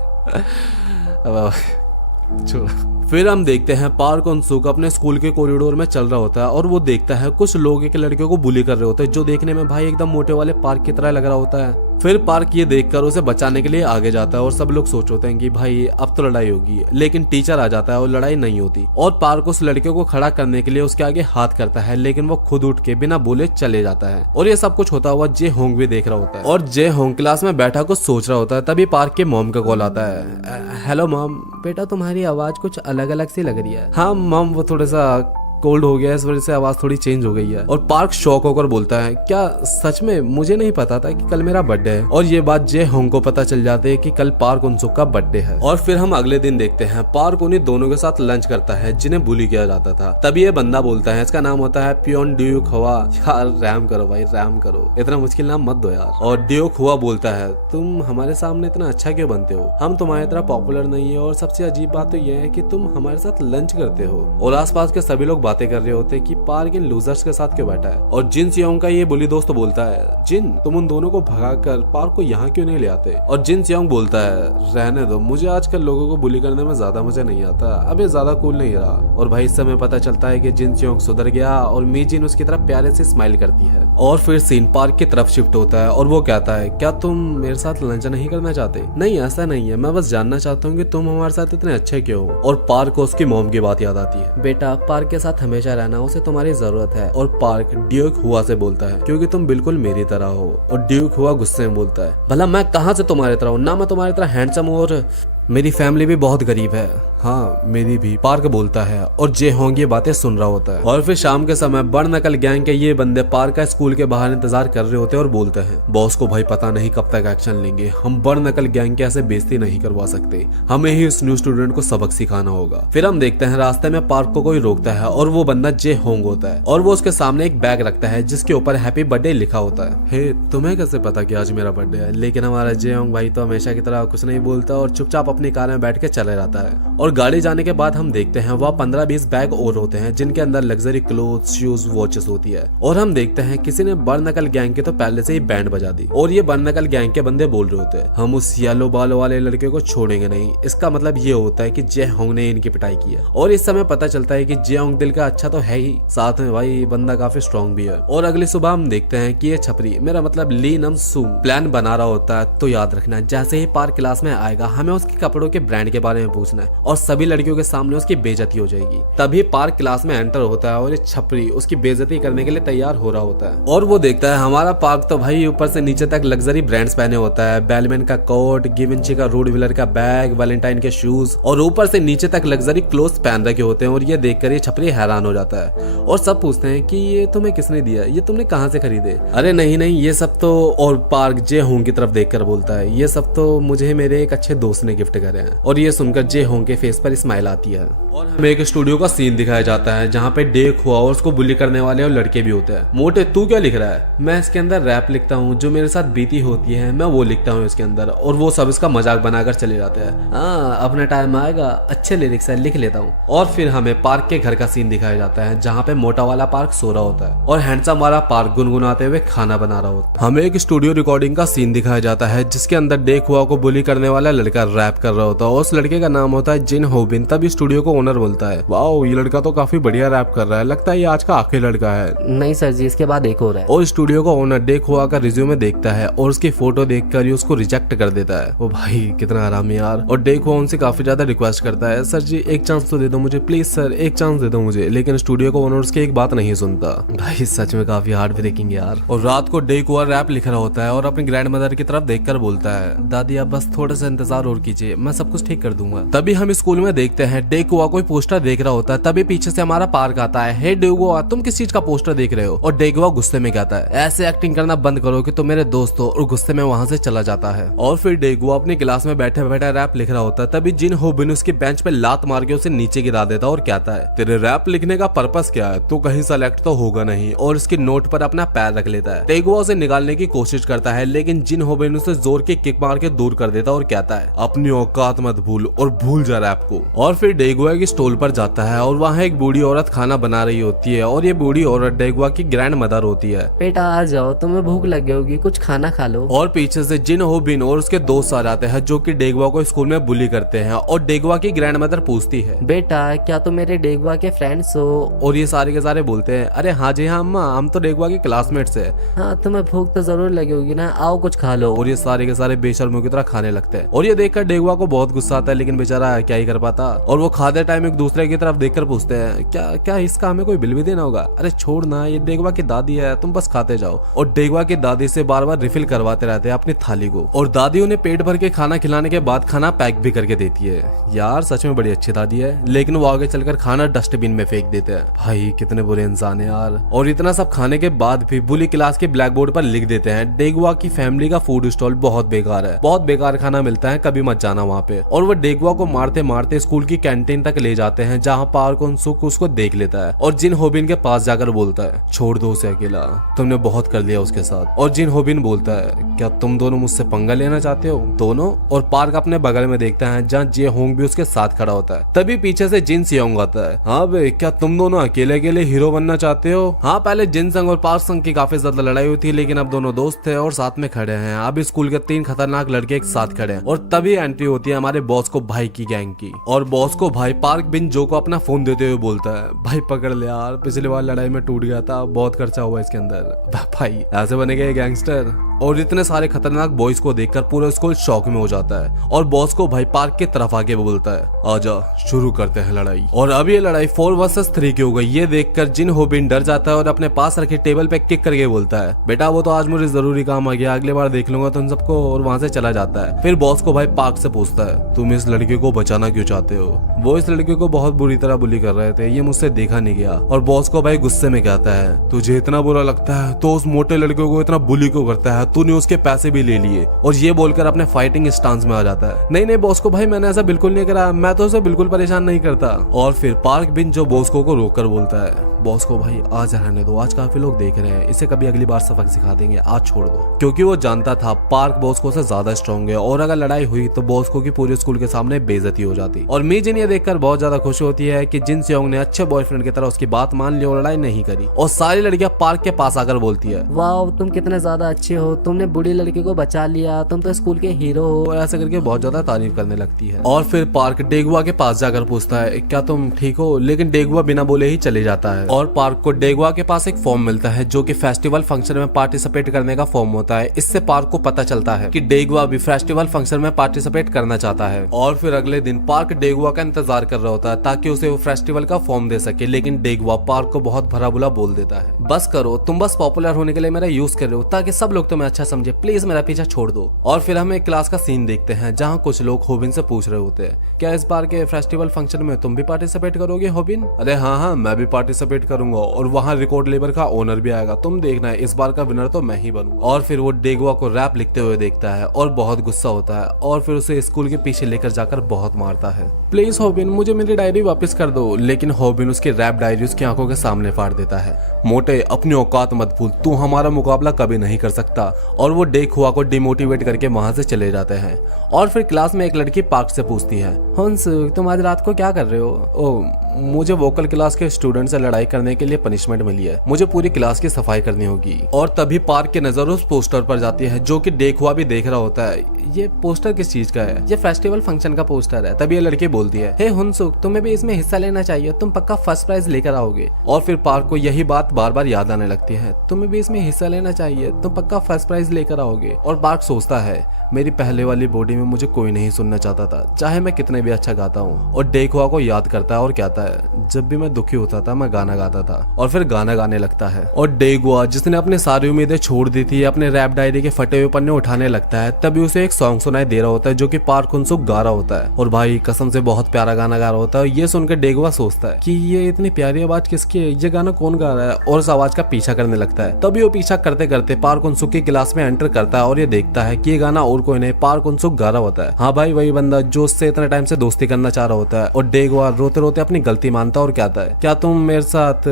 फिर हम देखते हैं पार्क उन सुक अपने स्कूल के कॉरिडोर में चल रहा होता है और वो देखता है कुछ लोग एक लड़के को बुली कर रहे होते हैं जो देखने में भाई एकदम मोटे वाले पार्क की तरह लग रहा होता है। फिर पार्क ये देखकर उसे बचाने के लिए आगे जाता है और सब लोग सोच होते हैं कि भाई अब तो लड़ाई होगी, लेकिन टीचर आ जाता है और लड़ाई नहीं होती। और पार्क उस लड़के को खड़ा करने के लिए उसके आगे हाथ करता है, लेकिन वो खुद उठ के बिना बोले चले जाता है। और ये सब कुछ होता हुआ जे होंग भी देख रहा होता है और जे होंग क्लास में बैठा कुछ सोच रहा होता है। तभी पार्क के मॉम का कॉल आता है, हेलो मॉम, बेटा तुम्हारी आवाज कुछ अलग अलग सी लग रही है। हाँ मॉम, वो थोड़ा सा कोल्ड हो गया, इस वजह से आवाज थोड़ी चेंज हो गई है। और पार्क शॉक होकर बोलता है, क्या सच में? मुझे नहीं पता था कि कल मेरा बर्थडे है। और ये बात जे होंग को पता चल जाती है कि कल पार्क उनसुक का बर्थडे है। और फिर हम अगले दिन देखते हैं पार्क उन्हीं दोनों के साथ लंच करता है जिन्हें बुली किया जाता था। तभी ये बंदा बोलता है, इसका नाम होता है पियोन ड्यूक हुआ। यार रैम करो भाई, रैम करो, इतना मुश्किल नाम मत दो यार। और ड्यूक हुआ बोलता है, तुम हमारे सामने इतना अच्छा क्यों बनते हो, हम तुम्हारी तरह पॉपुलर नहीं है और सबसे अजीब बात तो ये है कि तुम हमारे साथ लंच करते हो। और आसपास के सभी लोग बातें कर रहे होते कि पार्क इन लूजर्स के साथ क्यों बैठा है। और जिन सियोंग का ये बुली दोस्त बोलता है, जिन तुम उन दोनों को भगाकर पार्क को यहाँ क्यों नहीं ले आते। और जिन सियोंग बोलता है, रहने दो, मुझे आजकल लोगों को बुली करने में ज्यादा मजा नहीं आता, अब ये ज्यादा कूल नहीं रहा। और भाई इस समय पता चलता है कि जिन सियोंग सुधर गया और मी जिन उसकी तरफ प्यारे से स्माइल करती है। और फिर सीन पार्क की तरफ शिफ्ट होता है और वो कहता है, क्या तुम मेरे साथ लंच नहीं करना चाहते? नहीं ऐसा नहीं है, मैं बस जानना चाहता हूँ कि तुम हमारे साथ इतने अच्छे क्यों हो। और पार्क को उसकी मॉम की बात याद आती है, बेटा पार्क के साथ हमेशा रहना, उसे तुम्हारी जरूरत है। और पार्क ड्यूक हुआ से बोलता है, क्योंकि तुम बिल्कुल मेरी तरह हो। और ड्यूक हुआ गुस्से में बोलता है, भला मैं कहाँ से तुम्हारी तरह हूँ, ना मैं तुम्हारी तरह हैंडसम हूँ और मेरी फैमिली भी बहुत गरीब है। हाँ मेरी भी, पार्क बोलता है। और जे होंग ये बातें सुन रहा होता है। और फिर शाम के समय बड़ नकल गैंग के ये बंदे पार्क का स्कूल के बाहर इंतजार कर रहे होते हैं और बोलते हैं, बॉस को भाई पता नहीं कब तक एक्शन लेंगे, हम बड़ नकल गैंग के ऐसे बेइज्जती नहीं करवा सकते, हमें ही इस न्यू स्टूडेंट को सबक सिखाना होगा। फिर हम देखते हैं रास्ते में पार्क को कोई रोकता है और वो बंदा जे होंग होता है और वो उसके सामने एक बैग रखता है जिसके ऊपर हैप्पी बर्थडे लिखा होता है। हे तुम्हें कैसे पता कि आज मेरा बर्थडे है? लेकिन हमारा जे होंग भाई तो हमेशा की तरह कुछ नहीं बोलता और चुपचाप अपनी अपनी कार में बैठ के चले जाता है। और गाड़ी जाने के बाद हम देखते हैं वह 15-20 बैग और होते हैं जिनके अंदर लग्जरी क्लोथ्स, शूज, वॉचेस होती है। और हम देखते हैं किसी ने बर्नकल गैंग के तो पहले से ही बैंड बजा दी और ये बर्नकल गैंग के बंदे बोल रहे होते हैं हम उस येलो बाल वाले लड़के को छोड़ेंगे नहीं। इसका मतलब ये होता है कि जे होंग ने इनकी पिटाई की है। और इस समय पता चलता है कि जे होंग दिल का अच्छा तो है ही, साथ में भाई बंदा काफी स्ट्रॉन्ग भी है। और अगली सुबह हम देखते हैं कि ये छपरी, मेरा मतलब ली नम सू, प्लान बना रहा होता है। तो याद रखना जैसे ही पार्क क्लास में आएगा हमें उसके कपड़ों के ब्रांड के बारे में पूछना है और सभी लड़कियों के सामने उसकी बेइज्जती हो जाएगी। तभी पार्क क्लास में एंटर होता है और ये छपरी उसकी बेइज्जती करने के लिए तैयार हो रहा होता है। और वो देखता है हमारा पार्क तो भाई ऊपर से नीचे तक लग्जरी ब्रांड्स पहने होता है, बेलमैन का कोट, गिवेंची का रूड व्हीलर का बैग, वैलेंटाइन के शूज और ऊपर से नीचे तक लग्जरी क्लोथ्स पहन रखे होते हैं। और ये देखकर ये छपरी हैरान हो जाता है और सब पूछते हैं कि ये तुम्हें किसने दिया, ये तुमने कहाँ से खरीदे? अरे नहीं नहीं ये सब तो, और पार्क जे होंग की तरफ देखकर बोलता है ये सब तो मुझे मेरे एक अच्छे दोस्त ने गिफ्ट करे हैं। और ये सुनकर जे होंग के फेस पर स्माइल आती है। और हमें एक स्टूडियो का सीन दिखाया जाता है जहाँ पे डे हुआ और उसको बुली करने वाले और लड़के भी होते हैं। मोटे तू क्या लिख रहा है? मैं इसके अंदर रैप लिखता हूँ, जो मेरे साथ बीती होती है मैं वो लिखता हूँ इसके अंदर। और वो सब इसका मजाक बनाकर चले जाते हैं। हाँ अपना टाइम आएगा, अच्छे लिरिक्स है, लिख लेता हूँ। और फिर हमें पार्क के घर का सीन दिखाया जाता है जहाँ पे मोटा वाला पार्क सो रहा होता है और हैंडसम वाला पार्क गुनगुनाते हुए खाना बना रहा होता है। हमें एक स्टूडियो रिकॉर्डिंग का सीन दिखाया जाता है जिसके अंदर डे हुआ को बुली करने वाला लड़का रैप कर रहा होता है और उस लड़के का नाम होता है जिन होबिन। तब स्टूडियो को ओनर बोलता है वाओ ये लड़का तो काफी बढ़िया रैप कर रहा है, लगता है ये आज का आखिरी लड़का है। नहीं सर जी, इसके बाद एक और है। और स्टूडियो का ओनर डे हुआ का रिज्यूमे देखता है और उसकी फोटो देखकर ही उसको रिजेक्ट कर देता है। ओ भाई कितना आराम यार। और डे हुआ उनसे काफी ज्यादा रिक्वेस्ट करता है सर जी एक चांस तो दे दो मुझे, प्लीज सर एक चांस दे दो मुझे। लेकिन स्टूडियो का ओनर उसकी एक बात नहीं सुनता। भाई सच में काफी हार्ट ब्रेकिंग यार। और रात को डे हुआ रैप लिख रहा होता है और अपनी ग्रैंड मदर की तरफ देखकर बोलता है दादी आप बस थोड़ा सा इंतजार और कीजिए, मैं सब कुछ ठीक कर दूंगा। तभी हम स्कूल में देखते हैं डे हुआ कोई पोस्टर देख रहा होता है। तभी पीछे से हमारा पार्क आता है। हे डे हुआ तुम किस चीज का पोस्टर देख रहे हो? और डे हुआ गुस्से में कहता है ऐसे एक्टिंग करना बंद करो कि तुम मेरे दोस्त हो। और गुस्से में वहां से चला जाता है। और फिर डे हुआ अपनी क्लास में बैठे बैठे रैप लिख रहा होता है। तभी जिन होबिन उसकी बेंच पे लात मार के उसे नीचे गिरा देता और कहता है तेरे रैप लिखने का पर्पस क्या है? तू कहीं सेलेक्ट तो होगा नहीं। और उसकी नोट पर अपना पैर रख लेता है। डे हुआ उसे निकालने की कोशिश करता है लेकिन जिन होबिन उसे जोर की किक मार के दूर कर देता और कहता है अपनी औकात मत भूल और भूल जा रैप को। और फिर डे हुआ की स्टॉल पर जाता है और वहाँ एक बूढ़ी औरत खाना बना रही होती है और ये बूढ़ी औरत डे हुआ की ग्रैंड मदर होती है। बेटा आ जाओ, तुम्हें भूख लगी होगी, कुछ खाना खा लो। और पीछे से जिन होबिन और उसके दोस्त आ जाते हैं जो कि डे हुआ को स्कूल में बुली करते हैं। और डे हुआ की ग्रैंड मदर पूछती है बेटा क्या तुम मेरे डेगवा के फ्रेंड्स हो? और ये सारे के सारे बोलते हैं अरे हाँ जी हाँ अम्मा हम तो डे हुआ के क्लासमेट्स है। हाँ तुम्हें भूख तो जरूर लगी होगी ना, आओ कुछ खा लो। और ये सारे के सारे बेशर्मों की तरह खाने लगते हैं। और ये देखकर डे हुआ को बहुत गुस्सा आता है लेकिन बेचारा क्या ही कर पाता। और वो खाते टाइम एक दूसरे की तरफ देखकर पूछते हैं क्या क्या इसका हमें कोई बिल भी देना होगा? अरे छोड़ ना, ये डे हुआ की दादी है, तुम बस खाते जाओ। और डे हुआ की दादी से बार बार रिफिल करवाते रहते हैं अपनी थाली को। और दादी उन्हें पेट भर के खाना खिलाने के बाद खाना पैक भी करके देती है। यार सच में बड़ी अच्छी दादी है। लेकिन वो आगे चलकर खाना डस्टबिन में फेंक देते हैं। भाई कितने बुरे इंसान है यार। और इतना सब खाने के बाद भी बुली क्लास के ब्लैक बोर्ड पर लिख देते हैं डे हुआ की फैमिली का फूड स्टॉल बहुत बेकार है, बहुत बेकार खाना मिलता है, कभी मत जाना वहाँ पे। और वो डे हुआ को मारते मारते स्कूल की कैंटीन तक ले जाते हैं जहाँ पार्क उनसुक उसको देख लेता है और जिन होबिन के पास जाकर बोलता है छोड़ दो उसे अकेला, तुमने बहुत कर लिया उसके साथ। और जिन होबिन बोलता है क्या तुम दोनों मुझसे पंगा लेना चाहते हो दोनों? और पार्क अपने बगल में देखता है जहाँ जे होंग भी उसके साथ खड़ा होता है। तभी पीछे से जिन सियोंग आता है हाँ बे क्या तुम दोनों अकेले अकेले हीरो बनना चाहते हो? हाँ पहले जिन संग और पार्क संग की काफी ज्यादा लड़ाई हुई थी लेकिन अब दोनों दोस्त थे और साथ में खड़े हैं। अब स्कूल के 3 खतरनाक लड़के एक साथ खड़े हैं। और तभी एंट्री होती है हमारे बॉस को भाई की गैंग की। और बॉस को भाई पार्क बिन जो को अपना फोन देते हुए बोलता है भाई पकड़ ले यार, पिछली बार लड़ाई में टूट गया था, बहुत खर्चा हुआ इसके अंदर। भाई ऐसे बनेगा ये गैंगस्टर? और इतने सारे खतरनाक बॉयज को देखकर पूरा स्कूल शॉक में हो जाता है। और बॉस को भाई पार्क की तरफ आके बोलता है आजा शुरू करते हैं लड़ाई। और अब ये लड़ाई 4 वर्सेस 3 की हो गई। ये देखकर जिन होबिन डर जाता है और अपने पास रखे टेबल पे किक करके बोलता है बेटा वो तो आज मुझे जरूरी काम आ गया, अगली बार देख लूंगा तुम सबको। और वहां से चला जाता है। फिर बॉस को भाई पार्क से पूछता है तुम इस लड़के को बचाना क्यों चाहते हो? वो इस लड़के को बहुत बुरी तरह बुली कर रहे थे, ये मुझसे देखा नहीं गया। और बॉस को भाई गुस्से में कहता है तुझे इतना बुरा लगता है तो उस मोटे लड़के को इतना बुली क्यों करता है? तूने उसके पैसे भी ले लिए। और ये बोलकर अपने फाइटिंग स्टांस में आ जाता है। नहीं नहीं बॉस को भाई मैंने ऐसा बिल्कुल नहीं करा, मैं तो उसे बिल्कुल परेशान नहीं करता। और फिर पार्क बिन जो बॉस को रोककर बोलता है बॉस को भाई आज रहने दो, आज काफी लोग देख रहे हैं, इसे कभी अगली बार सबक सिखा देंगे, आज छोड़ दो। क्योंकि वो जानता था पार्क बॉस को से ज्यादा स्ट्रॉन्ग है और अगर लड़ाई हुई तो बॉस उसको कि पूरे स्कूल के सामने बेइज्जती हो जाती। और मी जिन ये देखकर बहुत ज्यादा खुश होती है कि जिन सेयोंग ने अच्छे बॉयफ्रेंड की तरह उसकी बात मान ली और लड़ाई नहीं करी। और सारी लड़कियां पार्क के पास आकर बोलती है, वाह तुम कितने ज्यादा अच्छे हो, तुमने बूढ़ी लड़की को बचा लिया, तुम तो स्कूल के हीरो हो। और ऐसे करके बहुत ज्यादा तारीफ करने लगती है। और फिर पार्क डेगुआ के पास जाकर पूछता है, क्या तुम ठीक हो? लेकिन डेगुआ बिना बोले ही चले जाता है। और पार्क को डेगुआ के पास एक फॉर्म मिलता है जो कि फेस्टिवल फंक्शन में पार्टिसिपेट करने का फॉर्म होता है। इससे पार्क को पता चलता है कि डेगुआ भी फेस्टिवल फंक्शन में पार्टिसिपेट करना चाहता है। और फिर अगले दिन पार्क डेगुआ का इंतजार कर रहा होता है ताकि उसे वो फेस्टिवल का फॉर्म दे सके। लेकिन डेगुआ पार्क को बहुत भला बुला बोल देता है, बस करो, तुम बस पॉपुलर होने के लिए मेरा यूज कर रहे हो ताकि सब लोग तुम्हें अच्छा समझे, प्लीज मेरा पीछा छोड़ दो। और फिर हम एक क्लास का सीन देखते हैं जहाँ कुछ लोग होबिन से पूछ रहे होते हैं, क्या इस बार के फेस्टिवल फंक्शन में तुम भी पार्टिसिपेट करोगे होबिन? अरे हाँ हाँ, मैं भी पार्टिसिपेट करूंगा और वहाँ रिकॉर्ड लेबर का ओनर भी आएगा, तुम देखना है, इस बार का विनर तो मैं ही बनूंगा। और फिर वो डेगुआ को रैप लिखते हुए देखता है और बहुत गुस्सा होता है और फिर उसे स्कूल के पीछे लेकर जाकर बहुत मारता है। प्लीज होबिन, मुझे मेरी डायरी वापस कर दो। लेकिन होबिन उसकी रैप डायरी उसकी आंखों के सामने फाड़ देता है। मोटे, अपनी औकात मत भूल, तू हमारा मुकाबला कभी नहीं कर सकता। और वो डेगुआ को डिमोटिवेट करके वहां से चले जाते हैं। और फिर क्लास में एक लड़की पार्क से पूछती है, हंस तुम आज रात को क्या कर रहे हो? ओ, मुझे वोकल क्लास के स्टूडेंट से लड़ाई करने के लिए पनिशमेंट मिली है, मुझे पूरी क्लास की सफाई करनी होगी। और तभी पार्क की नजर उस पोस्टर पर जाती है जो कि डेगुआ भी देख रहा होता है। ये पोस्टर किस चीज का है? ये फेस्टिवल फंक्शन का पोस्टर है। तभी ये लड़की बोलती है, हे हुनसुक, तुम्हें भी इसमें हिस्सा लेना चाहिए, तुम पक्का फर्स्ट प्राइज लेकर आओगे। और फिर पार्क को यही बात बार बार याद आने लगती है, तुम्हें भी इसमें हिस्सा लेना चाहिए, तुम पक्का फर्स्ट प्राइज लेकर आओगे। और पार्क सोचता है, मेरी पहले वाली बॉडी में मुझे कोई नहीं सुनना चाहता था, चाहे मैं कितने भी अच्छा गाता हूँ। और डेगुआ को याद करता है और कहता है, जब भी मैं दुखी होता था मैं गाना गाता था। और फिर गाना गाने लगता है। और डेगुआ जिसने अपनी सारी उम्मीदें छोड़ दी थी अपने रैप डायरी के फटे हुए पन्ने उठाने लगता है। तभी उसे एक सॉन्ग सुनाई दे रहा होता है जो कि पार्क हुनसुक गा रहा होता है। और भाई कसम से बहुत प्यारा गाना गा रहा होता है। ये सुनकर डेगुआ सोचता है कि ये इतनी प्यारी आवाज किसकी है, ये गाना कौन गा रहा है? और उस आवाज का पीछा करने लगता है। तभी वो पीछा करते करते पार्क हुनसुक की क्लास में एंटर करता है और ये देखता है कि ये गाना और कोई नहीं, पार्क हुनसुक गा रहा होता है। हाँ भाई, वही बंदा जो उससे इतने टाइम से दोस्ती करना चाह रहा होता है। और डेगुआ रोते रोते अपनी गलती मानता है और कहता है, क्या तुम मेरे साथ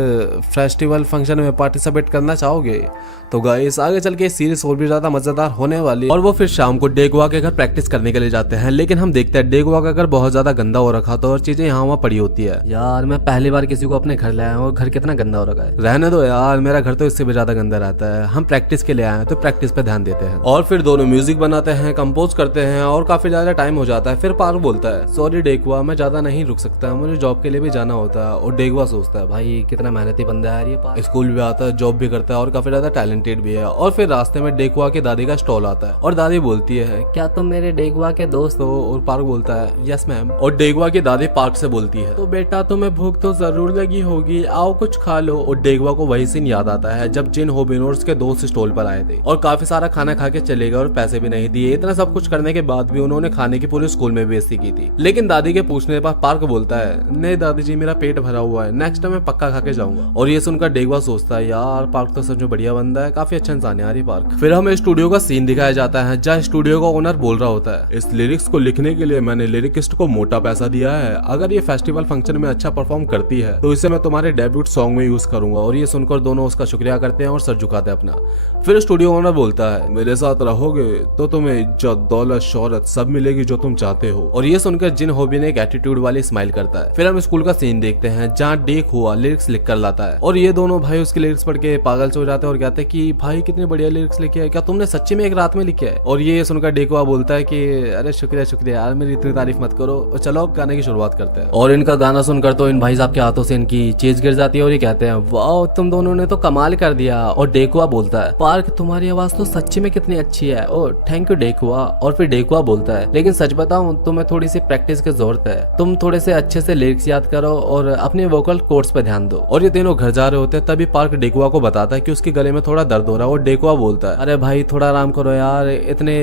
फेस्टिवल फंक्शन में पार्टिसिपेट करना चाहोगे? तो गाइस आगे चल के सीरीज और भी ज्यादा मजेदार होने वाली है। और वो फिर शाम को डेगुआ के घर प्रैक्टिस करने के लिए जाते हैं। लेकिन हम देखते हैं डेगुआ का घर बहुत ज्यादा गंदा हो रखा था और चीजें यहाँ वहाँ पड़ी होती है। यार मैं पहली बार किसी को अपने घर लाया हूँ और घर कितना गंदा हो रखा है। रहने दो यार, मेरा घर तो इससे भी ज्यादा गंदा रहता है। हम प्रैक्टिस के लिए आए हैं तो प्रैक्टिस पे ध्यान देते हैं। और फिर दोनों म्यूजिक बनाते हैं, कंपोज करते हैं और काफी ज्यादा टाइम हो जाता है। फिर पार्क बोलता है, सॉरी डेगुआ, मैं ज्यादा नहीं रुक सकता, मुझे जॉब के लिए भी जाना होता है। और डेगुआ सोचता है, भाई कितना मेहनती बंदा है ये, स्कूल भी आता है, जॉब भी करता है और काफी ज्यादा टैलेंटेड भी है। और फिर रास्ते में डेगुआ की दादी का स्टॉल आता है और दादी बोलती है, क्या तुम मेरे डेगुआ के दोस्त हो? और पार्क बोलता है, यस मैम। और डेगुआ की दादी पार्क से बोलती है, तो बेटा तुम्हें भूख तो जरूर लगी होगी, आओ कुछ खा लो। और डेगुआ को वही सीन याद आता है जब जिन होबिनोर्स के दोस्त स्टॉल पर आए थे और काफी सारा खाना खा के चले गए और पैसे भी नहीं दिए। इतना सब कुछ करने के बाद भी उन्होंने खाने की पूरे स्कूल में बेइज्जती की थी। लेकिन दादी के पूछने पर पार्क बोलता है, नहीं दादी जी, मेरा पेट भरा हुआ है, नेक्स्ट टाइम मैं पक्का खा के जाऊंगा। और ये सुनकर डेगुआ सोचता है, यार पार्क तो सच में बढ़िया बंदा है, काफी अच्छा इंसान है यार ये पार्क। फिर हमें स्टूडियो का सीन दिखाया जाता है जहाँ स्टूडियो का ओनर बोल रहा होता है, इस लिरिक्स को लिखने के लिए मैंने लिरिकिस्ट को मोटा पैसा दिया है, अगर ये फेस्टिवल फंक्शन में अच्छा परफॉर्म करती है तो इसे मैं तुम्हारे डेब्यूट सॉन्ग में यूज करूंगा। और ये सुनकर दोनों उसका शुक्रिया करते हैं और सर झुकाते हैं अपना। फिर स्टूडियो ओनर बोलता है, मेरे साथ रहोगे तो तुम्हें इज्जत, दौलत, शोहरत सब मिलेगी जो तुम चाहते हो। और ये सुनकर जिन होबिन एक एटीट्यूड वाली स्माइल करता है। फिर हम स्कूल का सीन देखते हैं जहाँ डेगुआ लिरिक्स लिख कर लाता है और ये दोनों भाई उसके लिरिक्स पढ़ के पागल से हो जाते हैं और कहते हैं कि भाई कितने बढ़िया लिरिक्स लिखे है, क्या तुमने सच्ची में एक रात में लिखे है? और ये सुनकर डेगुआ बोलता है कि अरे शुक्रिया शुक्रिया यार, मेरी इतनी तारीफ मत करो, चलो अब गाने की शुरुआत करते हैं। और इनका गाना सुनकर तो इन भाई साहब के हाथों से इनकी चीज गिर जाती है और ये कहते हैं, वाह तुम दोनों ने तो कमाल कर दिया। और डेगुआ बोलता है, पार्क तुम्हारी आवाज तो सच्ची में कितनी अच्छी है, ओ थैंक यू डेगुआ। और फिर डेगुआ बोलता है, लेकिन सच बताऊं तुम्हें थोड़ी सी प्रैक्टिस की जरूरत है, तुम थोड़े से अच्छे से लिरिक्स याद करो और अपने वोकल कोर्स पे ध्यान दो। और ये तीनों घर जा रहे होते हैं तभी पार्क डेगुआ को बताता है कि उसके गले में थोड़ा दर्द हो रहा है। और डेगुआ बोलता है, अरे भाई थोड़ा आराम करो यार, इतने